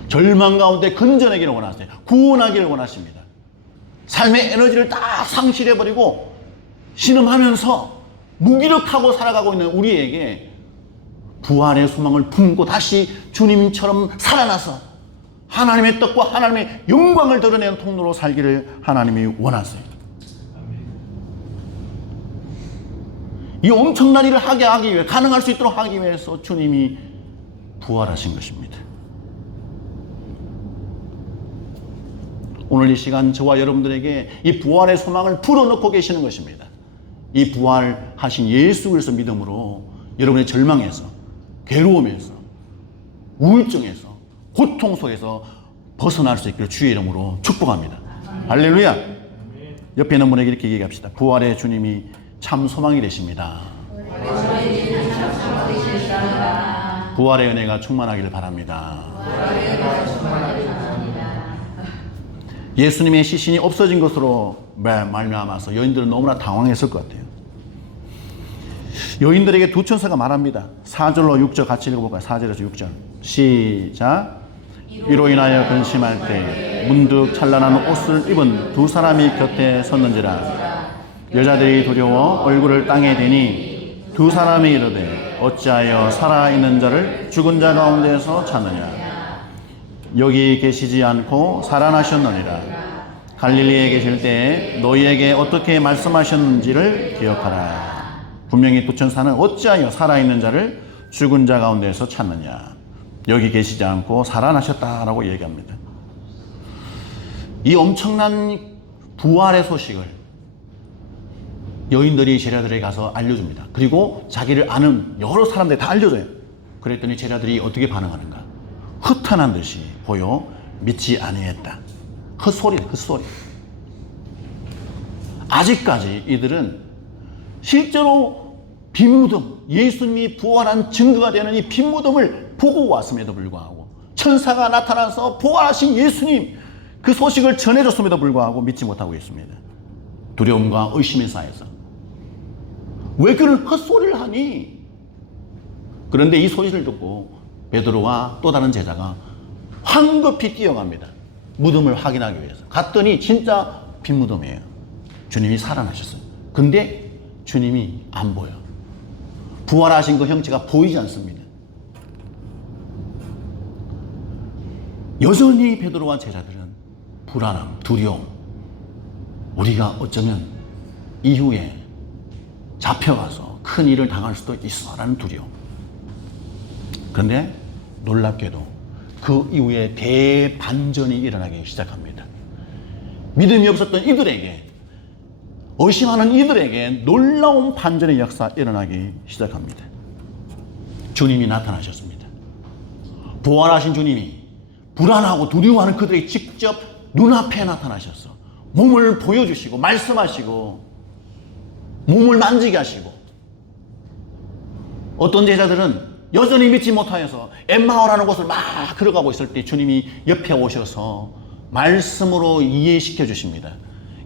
절망 가운데 건져내기를 원하세요. 구원하기를 원하십니다. 삶의 에너지를 다 상실해버리고 신음하면서 무기력하고 살아가고 있는 우리에게 부활의 소망을 품고 다시 주님처럼 살아나서 하나님의 뜻과 하나님의 영광을 드러내는 통로로 살기를 하나님이 원하세요. 이 엄청난 일을 하게 하기 위해, 가능할 수 있도록 하기 위해서 주님이 부활하신 것입니다. 오늘 이 시간 저와 여러분들에게 이 부활의 소망을 불어넣고 계시는 것입니다. 이 부활하신 예수 그리스도 믿음으로 여러분의 절망에서, 괴로움에서, 우울증에서, 고통 속에서 벗어날 수 있기를 주의 이름으로 축복합니다. 할렐루야. 옆에 있는 분에게 이렇게 얘기합시다. 부활의 주님이 참 소망이 되십니다. 부활의 은혜가 충만하기를 바랍니다. 예수님의 시신이 없어진 것으로 말미암아서 여인들은 너무나 당황했을 것 같아요. 여인들에게 두 천사가 말합니다. 4절로 6절 같이 읽어볼까요? 4절에서 6절 시작. 이로 인하여 근심할 때 문득 찬란한 옷을 입은 두 사람이 곁에 섰는지라. 여자들이 두려워 얼굴을 땅에 대니 두 사람이 이르되 어찌하여 살아있는 자를 죽은 자 가운데서 찾느냐. 여기 계시지 않고 살아나셨느니라. 갈릴리에 계실 때에 너희에게 어떻게 말씀하셨는지를 기억하라. 분명히 두 천사는 어찌하여 살아있는 자를 죽은 자 가운데서 찾느냐. 여기 계시지 않고 살아나셨다라고 얘기합니다. 이 엄청난 부활의 소식을 여인들이 제자들에게 가서 알려줍니다. 그리고 자기를 아는 여러 사람들이 다 알려줘요. 그랬더니 제자들이 어떻게 반응하는가? 흩어난 듯이 보여 믿지 아니했다. 헛소리다, 헛소리. 아직까지 이들은 실제로 빈무덤, 예수님이 부활한 증거가 되는 이 빈무덤을 보고 왔음에도 불구하고, 천사가 나타나서 부활하신 예수님 그 소식을 전해줬음에도 불구하고 믿지 못하고 있습니다. 두려움과 의심의 사이에서. 왜 그런 헛소리를 하니? 그런데 이 소리를 듣고 베드로와 또 다른 제자가 황급히 뛰어갑니다. 무덤을 확인하기 위해서. 갔더니 진짜 빈무덤이에요. 주님이 살아나셨어요. 근데 주님이 안 보여. 부활하신 그 형체가 보이지 않습니다. 여전히 베드로와 제자들은 불안함, 두려움, 우리가 어쩌면 이후에 잡혀가서 큰 일을 당할 수도 있어 라는 두려움. 그런데 놀랍게도 그 이후에 대반전이 일어나기 시작합니다. 믿음이 없었던 이들에게, 의심하는 이들에게 놀라운 반전의 역사 일어나기 시작합니다. 주님이 나타나셨습니다. 부활하신 주님이 불안하고 두려워하는 그들에게 직접 눈앞에 나타나셔서 몸을 보여주시고 말씀하시고 몸을 만지게 하시고, 어떤 제자들은 여전히 믿지 못하여서 엠마오라는 곳을 막 걸어가고 있을 때 주님이 옆에 오셔서 말씀으로 이해시켜 주십니다.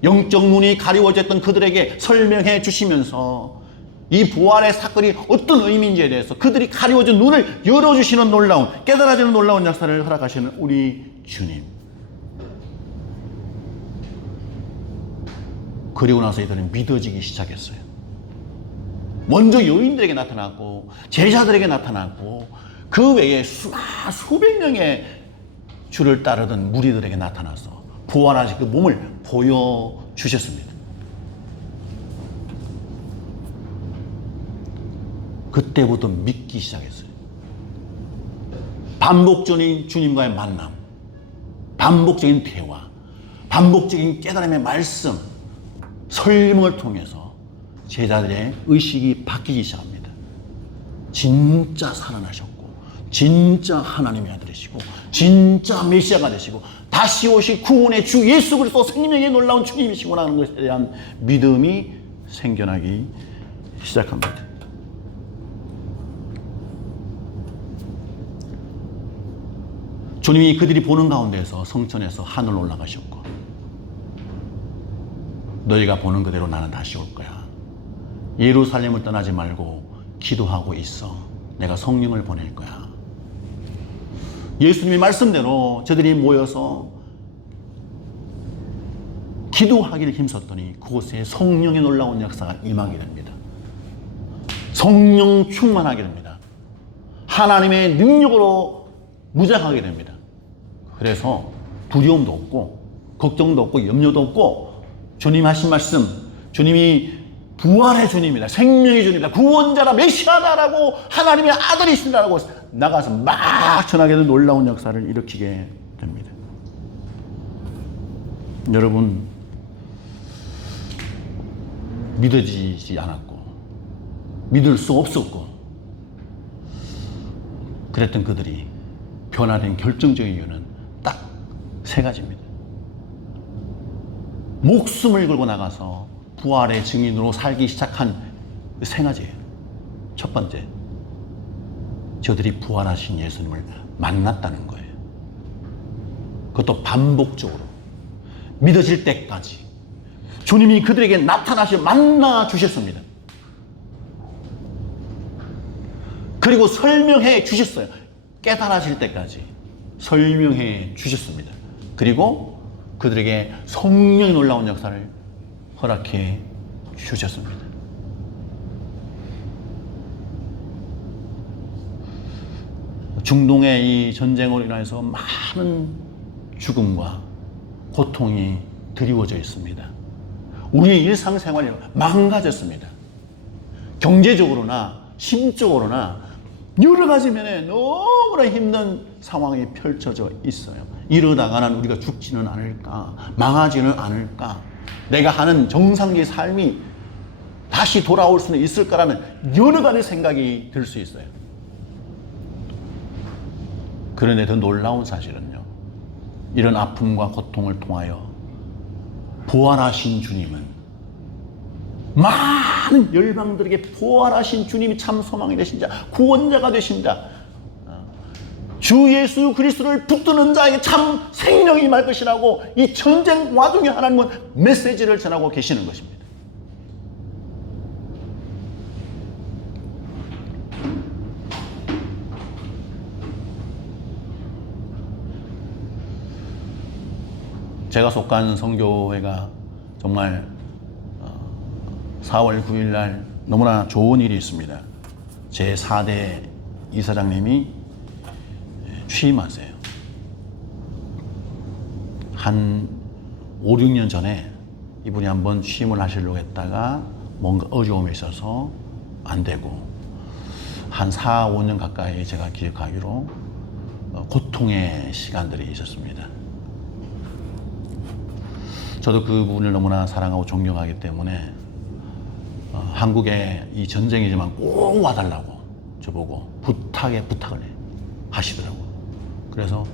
영적 눈이 가리워졌던 그들에게 설명해 주시면서 이 부활의 사건이 어떤 의미인지에 대해서 그들이 가리워진 눈을 열어주시는 놀라운, 깨달아지는 놀라운 역사를 허락하시는 우리 주님. 그리고 나서 이들은 믿어지기 시작했어요. 먼저 여인들에게 나타났고 제자들에게 나타났고 그 외에 수백 명의 주를 따르던 무리들에게 나타나서 부활하신 그 몸을 보여주셨습니다. 그때부터 믿기 시작했어요. 반복적인 주님과의 만남, 반복적인 대화, 반복적인 깨달음의 말씀, 설명을 통해서 제자들의 의식이 바뀌기 시작합니다. 진짜 살아나셨고, 진짜 하나님의 아들이시고, 진짜 메시아가 되시고, 다시 오실 구원의 주 예수 그리스도 생명의 놀라운 주님이시구나 하는 것에 대한 믿음이 생겨나기 시작합니다. 주님이 그들이 보는 가운데서 성전에서 하늘로 올라가셨고, 너희가 보는 그대로 나는 다시 올 거야. 예루살렘을 떠나지 말고 기도하고 있어. 내가 성령을 보낼 거야. 예수님의 말씀대로 저들이 모여서 기도하기를 힘썼더니 그곳에 성령의 놀라운 역사가 임하게 됩니다. 성령 충만하게 됩니다. 하나님의 능력으로 무장하게 됩니다. 그래서 두려움도 없고 걱정도 없고 염려도 없고 주님 하신 말씀, 주님이 부활의 주님이다, 생명의 주님이다, 구원자라, 메시아다라고 하나님의 아들이신다라고 나가서 막 전하게 된 놀라운 역사를 일으키게 됩니다. 여러분, 믿어지지 않았고 믿을 수 없었고 그랬던 그들이 변화된 결정적인 이유는 딱 세 가지입니다. 목숨을 걸고 나가서 부활의 증인으로 살기 시작한 세 가지예요. 첫 번째, 저들이 부활하신 예수님을 만났다는 거예요. 그것도 반복적으로 믿어질 때까지 주님이 그들에게 나타나셔 만나 주셨습니다. 그리고 설명해 주셨어요. 깨달아질 때까지 설명해 주셨습니다. 그리고 그들에게 성령의 놀라운 역사를 허락해 주셨습니다. 중동의 이 전쟁으로 인해서 많은 죽음과 고통이 드리워져 있습니다. 우리의 일상생활이 망가졌습니다. 경제적으로나 심적으로나 여러 가지 면에 너무나 힘든 상황이 펼쳐져 있어요. 이러다가는 우리가 죽지는 않을까, 망하지는 않을까, 내가 하는 정상적인 삶이 다시 돌아올 수는 있을까라는 여러 가지 생각이 들 수 있어요. 그런데 더 놀라운 사실은요, 이런 아픔과 고통을 통하여 부활하신 주님은, 많은 열방들에게 부활하신 주님이 참 소망이 되신 자, 구원자가 되신 자, 주 예수 그리스도를 붙드는 자에게 참 생명이 임할 것이라고 이 전쟁 와중에 하나님은 메시지를 전하고 계시는 것입니다. 제가 속한 선교회가 정말 4월 9일 날 너무나 좋은 일이 있습니다. 제 4대 이사장님이 취임하세요. 한 5, 6년 전에 이분이 한번 취임을 하시려고 했다가 뭔가 어려움이 있어서 안 되고, 한 4, 5년 가까이 제가 기억하기로 고통의 시간들이 있었습니다. 저도 그분을 너무나 사랑하고 존경하기 때문에 한국에 이 전쟁이지만 꼭 와달라고 저보고 부탁을 하시더라고요. 그래서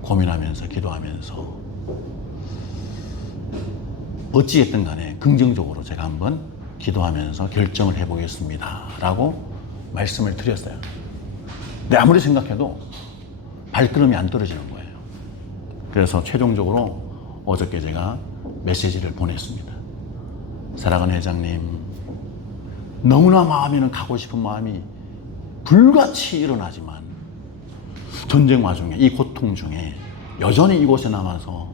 고민하면서 기도하면서 어찌했든 간에 긍정적으로 제가 한번 기도하면서 결정을 해보겠습니다 라고 말씀을 드렸어요. 근데 아무리 생각해도 발걸음이 안 떨어지는 거예요. 그래서 최종적으로 어저께 제가 메시지를 보냈습니다. 사랑하는 회장님, 너무나 마음에는 가고 싶은 마음이 불같이 일어나지만 전쟁 와중에 이 고통 중에 여전히 이곳에 남아서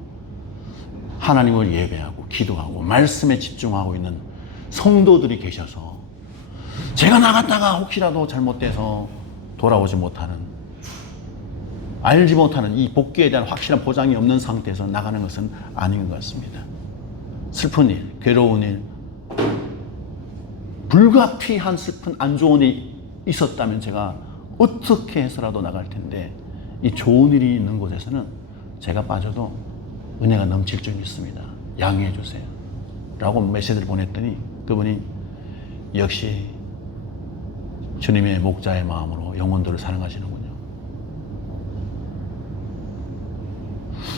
하나님을 예배하고 기도하고 말씀에 집중하고 있는 성도들이 계셔서 제가 나갔다가 혹시라도 잘못돼서 돌아오지 못하는, 알지 못하는 이 복귀에 대한 확실한 보장이 없는 상태에서 나가는 것은 아닌 것 같습니다. 슬픈 일, 괴로운 일, 불가피한 슬픈 안 좋은 일이 있었다면 제가 어떻게 해서라도 나갈 텐데 이 좋은 일이 있는 곳에서는 제가 빠져도 은혜가 넘칠 줄 믿습니다. 양해해 주세요. 라고 메시지를 보냈더니 그분이 역시 주님의 목자의 마음으로 영혼들을 사랑하시는군요.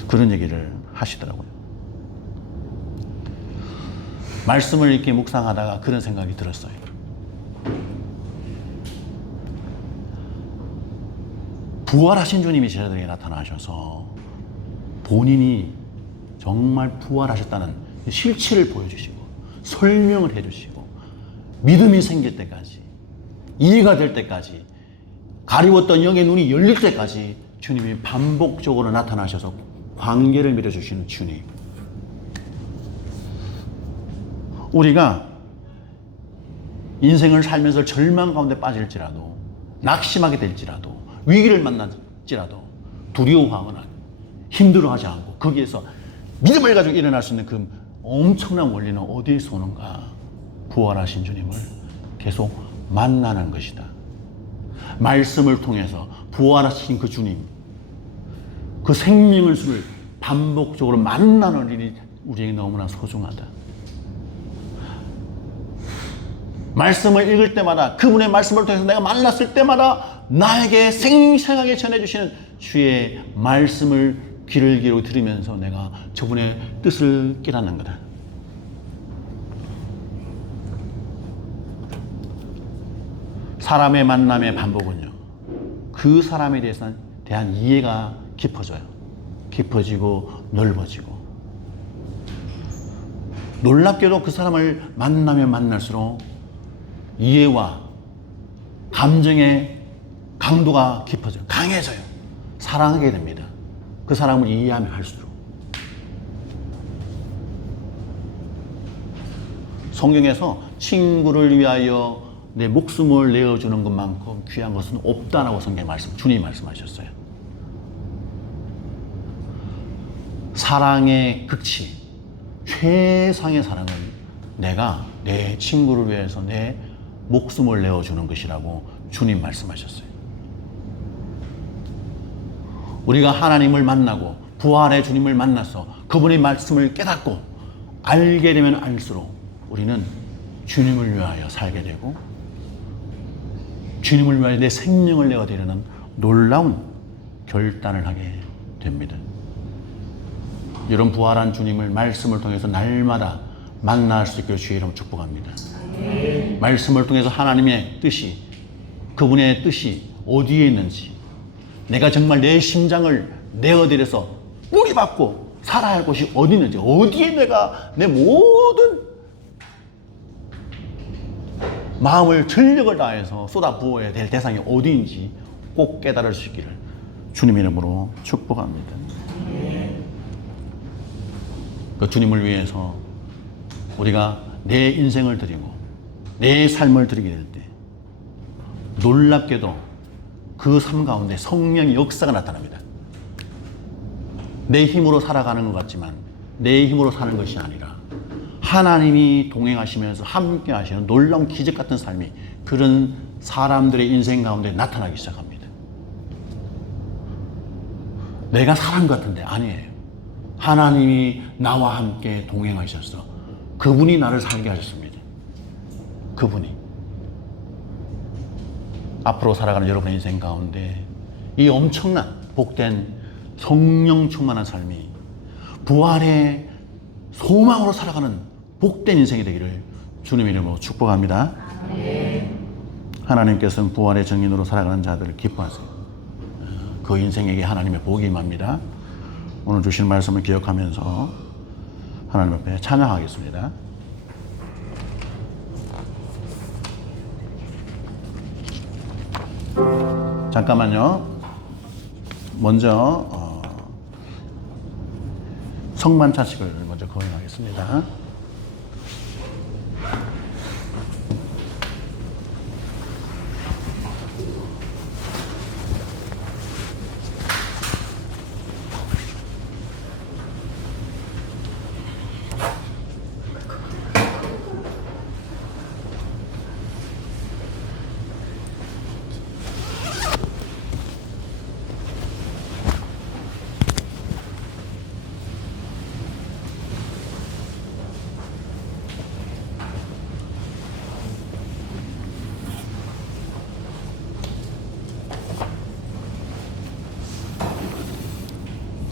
그런 얘기를 하시더라고요. 말씀을 이렇게 묵상하다가 그런 생각이 들었어요. 부활하신 주님이 제자들에게 나타나셔서 본인이 정말 부활하셨다는 실체를 보여주시고 설명을 해주시고 믿음이 생길 때까지, 이해가 될 때까지, 가리웠던 영의 눈이 열릴 때까지 주님이 반복적으로 나타나셔서 관계를 맺어주시는 주님. 우리가 인생을 살면서 절망 가운데 빠질지라도, 낙심하게 될지라도, 위기를 만날지라도 두려워하거나 힘들어하지 않고 거기에서 믿음을 가지고 일어날 수 있는 그 엄청난 원리는 어디에서 오는가? 부활하신 주님을 계속 만나는 것이다. 말씀을 통해서 부활하신 그 주님, 그 생명의 수를 반복적으로 만나는 일이 우리에게 너무나 소중하다. 말씀을 읽을 때마다, 그분의 말씀을 통해서 내가 만났을 때마다 나에게 생생하게 전해주시는 주의 말씀을 귀를 기울여 들으면서 내가 저분의 뜻을 깨닫는 거다. 사람의 만남의 반복은요, 그 사람에 대한 이해가 깊어져요. 깊어지고 넓어지고. 놀랍게도 그 사람을 만나면 만날수록 이해와 감정의 강도가 깊어져요. 강해져요. 사랑하게 됩니다. 그 사람을 이해하면 할수록. 성경에서 친구를 위하여 내 목숨을 내어주는 것만큼 귀한 것은 없다라고 주님이 말씀하셨어요. 사랑의 극치, 최상의 사랑은 내가 내 친구를 위해서 내 목숨을 내어주는 것이라고 주님 말씀하셨어요. 우리가 하나님을 만나고 부활의 주님을 만나서 그분의 말씀을 깨닫고 알게 되면 알수록 우리는 주님을 위하여 살게 되고 주님을 위하여 내 생명을 내어드리는 놀라운 결단을 하게 됩니다. 이런 부활한 주님을 말씀을 통해서 날마다 만날 수 있기를 주의 이름으로 축복합니다. 말씀을 통해서 하나님의 뜻이, 그분의 뜻이 어디에 있는지, 내가 정말 내 심장을 내어드려서 뿌리박고 살아야 할 곳이 어디 있는지, 어디에 내가 내 모든 마음을 전력을 다해서 쏟아 부어야 될 대상이 어디인지 꼭 깨달을 수 있기를 주님 이름으로 축복합니다. 그 주님을 위해서 우리가 내 인생을 드리고 내 삶을 드리게 될 때 놀랍게도 그 삶 가운데 성령의 역사가 나타납니다. 내 힘으로 살아가는 것 같지만 내 힘으로 사는 것이 아니라 하나님이 동행하시면서 함께 하시는 놀라운 기적 같은 삶이 그런 사람들의 인생 가운데 나타나기 시작합니다. 내가 사람 같은데 아니에요. 하나님이 나와 함께 동행하셔서 그분이 나를 살게 하셨습니다. 그분이 앞으로 살아가는 여러분의 인생 가운데 이 엄청난 복된 성령 충만한 삶이 부활의 소망으로 살아가는 복된 인생이 되기를 주님의 이름으로 축복합니다. 하나님께서는 부활의 정인으로 살아가는 자들을 기뻐하세요. 그 인생에게 하나님의 복이 임합니다. 오늘 주신 말씀을 기억하면서 하나님 앞에 찬양하겠습니다. 잠깐만요. 먼저 성만 차식을 먼저 거행하겠습니다.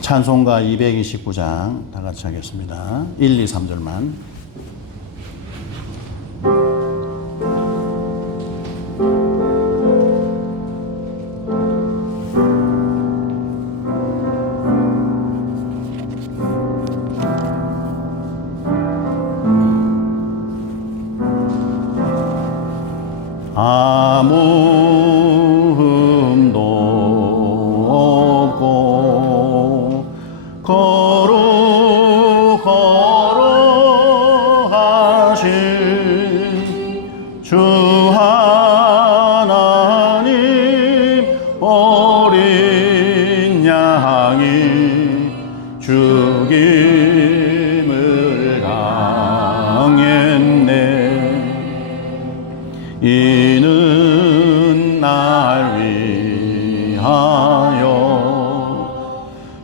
찬송가 229장 다 같이 하겠습니다. 1, 2, 3절만. 아무 흠도 없고 거룩하신 주 하나님 어린 양이 죽임을 당했네. 이는 날 위하여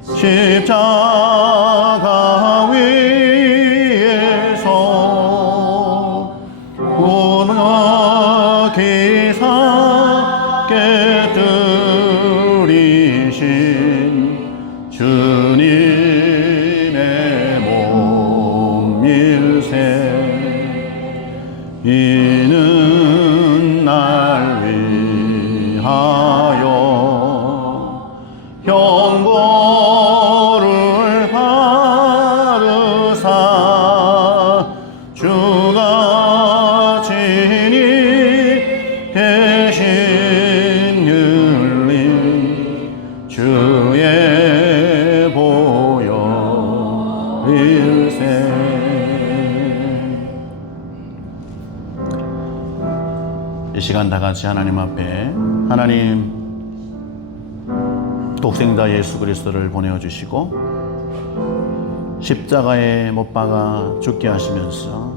십자가 위에서 고난기 깨뜨리신 주님의 몸일세. 이는 날 위하여 형벌을 받으사 주가 친히 대신 흘린 주의 보혈일세. 이 시간 다 같이 하나님 앞에 하나님 독생자 예수 그리스도를 보내어 주시고 십자가에 못 박아 죽게 하시면서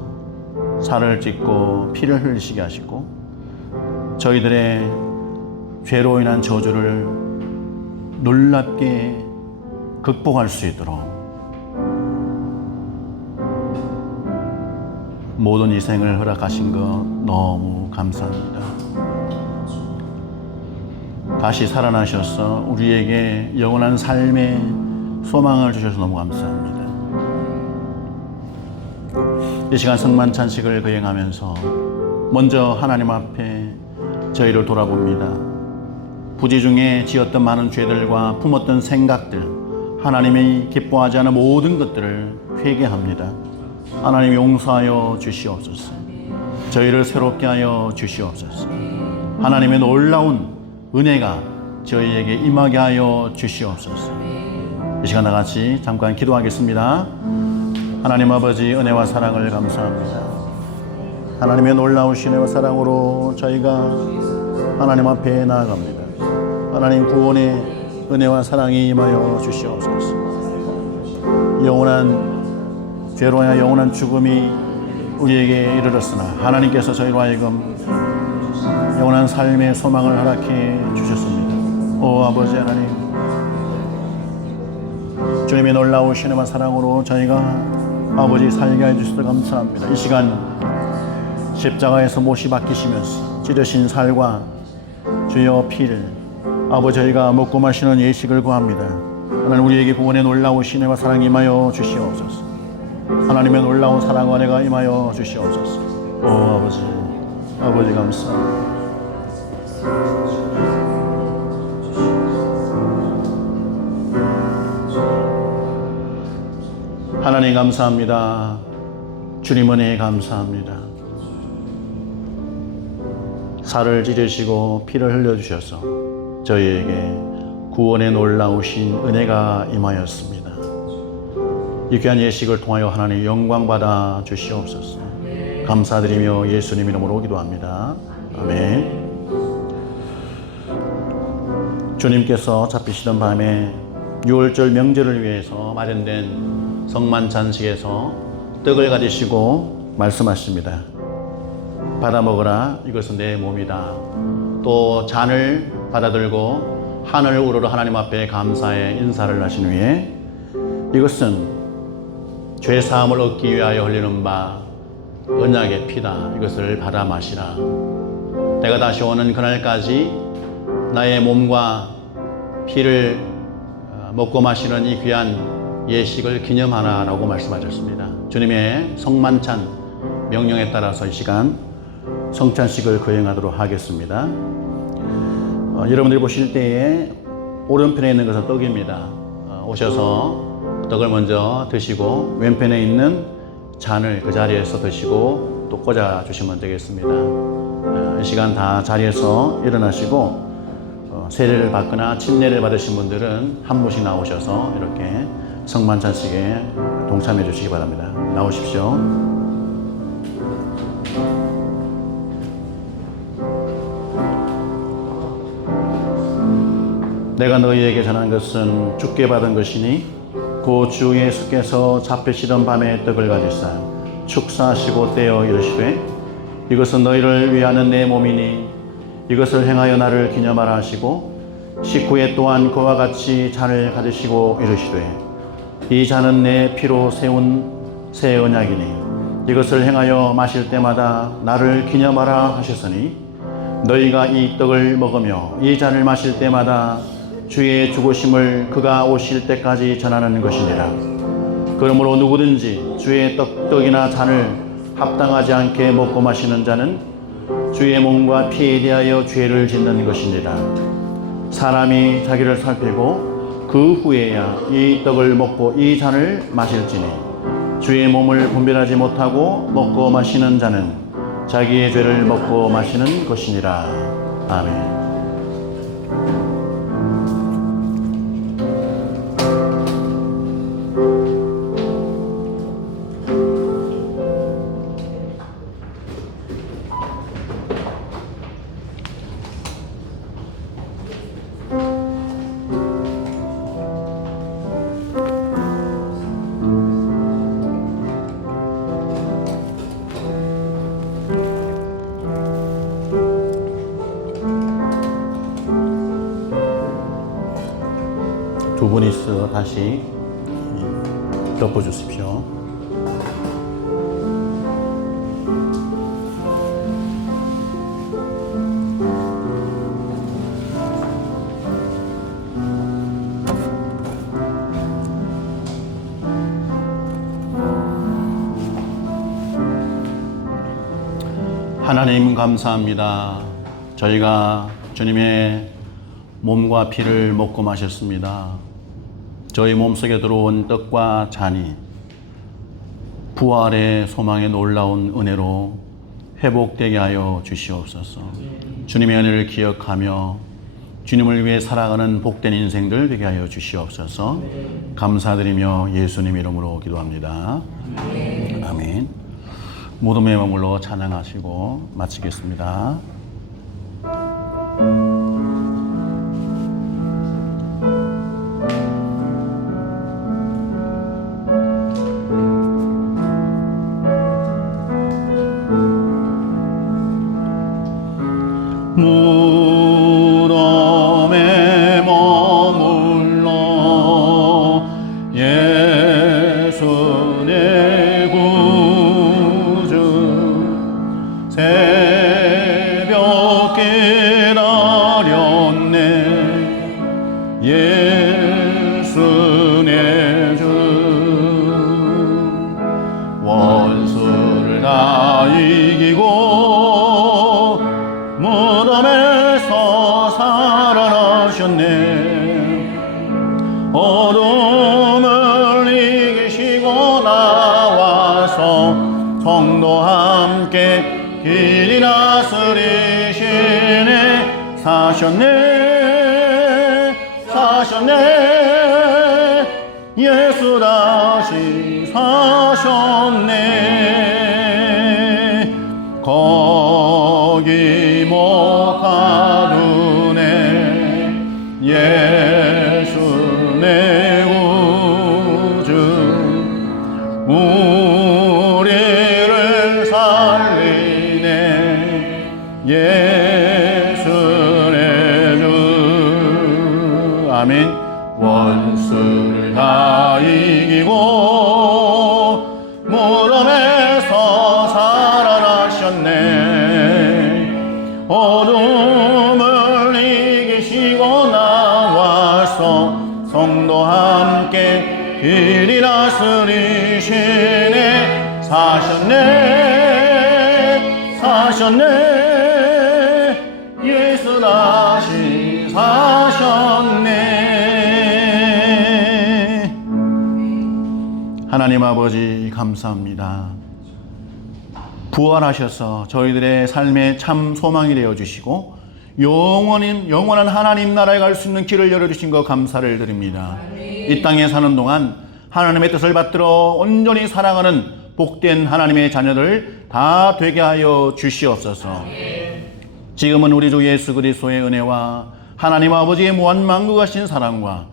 살을 찢고 피를 흘리시게 하시고 저희들의 죄로 인한 저주를 놀랍게 극복할 수 있도록 모든 희생을 허락하신 것 너무 감사합니다. 다시 살아나셔서 우리에게 영원한 삶의 소망을 주셔서 너무 감사합니다. 이 시간 성만찬식을 거행하면서 먼저 하나님 앞에 저희를 돌아봅니다. 부지 중에 지었던 많은 죄들과 품었던 생각들, 하나님이 기뻐하지 않은 모든 것들을 회개합니다. 하나님 용서하여 주시옵소서. 저희를 새롭게 하여 주시옵소서. 하나님의 놀라운 은혜가 저희에게 임하게 하여 주시옵소서. 이 시간 다같이 잠깐 기도하겠습니다. 하나님 아버지 은혜와 사랑을 감사합니다. 하나님의 놀라우신 은혜와 사랑으로 저희가 하나님 앞에 나아갑니다. 하나님 구원의 은혜와 사랑이 임하여 주시옵소서. 영원한 죄로 인한 영원한 죽음이 우리에게 이르렀으나 하나님께서 저희로 하여금 영원한 삶의 소망을 허락해 주셨습니다. 오 아버지 하나님, 주님의 놀라우신 은혜와 사랑으로 저희가 아버지 살게 해주셔서 감사합니다. 이 시간 십자가에서 못이 박히시면서 찢으신 살과 주여 피를 아버지 저희가 먹고 마시는 예식을 구합니다. 하나님 우리에게 구원의 놀라우신 은혜와 사랑이 임하여 주시옵소서. 하나님의 놀라운 사랑과 은혜가 임하여 주시옵소서. 오 아버지 감사합니다. 하나님 감사합니다. 주님 은혜 감사합니다. 살을 찢으시고 피를 흘려주셔서 저희에게 구원의 놀라우신 은혜가 임하였습니다. 이 귀한 예식을 통하여 하나님 영광 받아 주시옵소서. 감사드리며 예수님 이름으로 기도합니다. 아멘. 주님께서 잡히시던 밤에 유월절 명절을 위해서 마련된 성만찬식에서 떡을 가지시고 말씀하십니다. 받아 먹으라, 이것은 내 몸이다. 또 잔을 받아들고 하늘 우러러 하나님 앞에 감사의 인사를 하신 후에 이것은 죄 사함을 얻기 위하여 흘리는 바 언약의 피다. 이것을 받아 마시라. 내가 다시 오는 그날까지 나의 몸과 피를 먹고 마시는 이 귀한 예식을 기념하라라고 말씀하셨습니다. 주님의 성만찬 명령에 따라서 이 시간 성찬식을 거행하도록 하겠습니다. 여러분들이 보실 때에 오른편에 있는 것은 떡입니다. 오셔서 떡을 먼저 드시고 왼편에 있는 잔을 그 자리에서 드시고 또 꽂아 주시면 되겠습니다. 이 시간 다 자리에서 일어나시고 세례를 받거나 침례를 받으신 분들은 한 분씩 나오셔서 이렇게 성만찬식에 동참해 주시기 바랍니다. 나오십시오. 내가 너희에게 전한 것은 주께 받은 것이니 그 주 예수께서 잡히시던 밤에 떡을 가지사 축사하시고 떼어 이르시되 이것은 너희를 위하는 내 몸이니 이것을 행하여 나를 기념하라 하시고 식후에 또한 그와 같이 잔을 가지시고 이르시되 이 잔은 내 피로 세운 새 언약이니 이것을 행하여 마실 때마다 나를 기념하라 하셨으니 너희가 이 떡을 먹으며 이 잔을 마실 때마다 주의 죽으심을 그가 오실 때까지 전하는 것이니라. 그러므로 누구든지 주의 떡이나 잔을 합당하지 않게 먹고 마시는 자는 주의 몸과 피에 대하여 죄를 짓는 것이니라. 사람이 자기를 살피고 그 후에야 이 떡을 먹고 이 잔을 마실지니 주의 몸을 분별하지 못하고 먹고 마시는 자는 자기의 죄를 먹고 마시는 것이니라. 아멘. 두 분이서 다시 덮어주십시오. 하나님 감사합니다. 저희가 주님의 몸과 피를 먹고 마셨습니다. 저희 몸속에 들어온 떡과 잔이 부활의 소망의 놀라운 은혜로 회복되게 하여 주시옵소서. 주님의 은혜를 기억하며 주님을 위해 살아가는 복된 인생들 되게 하여 주시옵소서. 감사드리며 예수님 이름으로 기도합니다. 아멘. 무덤에 머물러 찬양하시고 마치겠습니다. 무덤에 머물러 예수 내 구주 새벽 기다렸네 예수 내 주 원수를 다 이기고 무덤에서 살아나셨네. 어둠을 이기시고 나와서 성도와 함께 길이 다스리시네. 사셨네 사셨네 예수 다시 사셨네. 거기 못 가두네 예수 내 구주 우리를 살리네 예수 내 주. 아멘. 원수를 다 이기고 무덤에서 살아나셨네. 어둠을 이기시고 나와서 성도와 함께 길이 다스리시네. 사셨네 예수 다시 사셨네. 하나님 아버지 감사합니다. 부활하셔서 저희들의 삶의 참 소망이 되어주시고 영원한 하나님 나라에 갈 수 있는 길을 열어주신 것 감사를 드립니다. 이 땅에 사는 동안 하나님의 뜻을 받들어 온전히 사랑하는 복된 하나님의 자녀들 다 되게 하여 주시옵소서. 지금은 우리 주 예수 그리스도의 은혜와 하나님 아버지의 무한만국하신 사랑과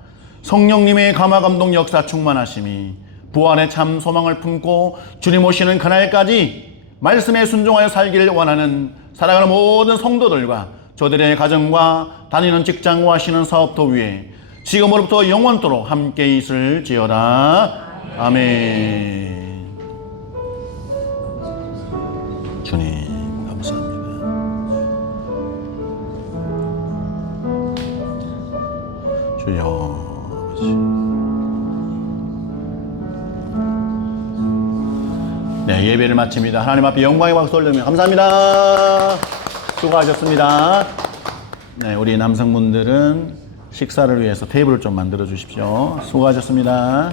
성령님의 감화감동 역사 충만하심이 부활의 참 소망을 품고 주님 오시는 그날까지 말씀에 순종하여 살기를 원하는 사랑하는 모든 성도들과 저들의 가정과 다니는 직장과 하시는 사업도 위에 지금으로부터 영원토록 함께 있을지어다. 아멘. 주님 감사합니다. 주여 아버지. 네, 예배를 마칩니다. 하나님 앞에 영광의 박수 올리며 감사합니다. 수고하셨습니다. 네, 우리 남성분들은 식사를 위해서 테이블을 좀 만들어 주십시오. 수고하셨습니다.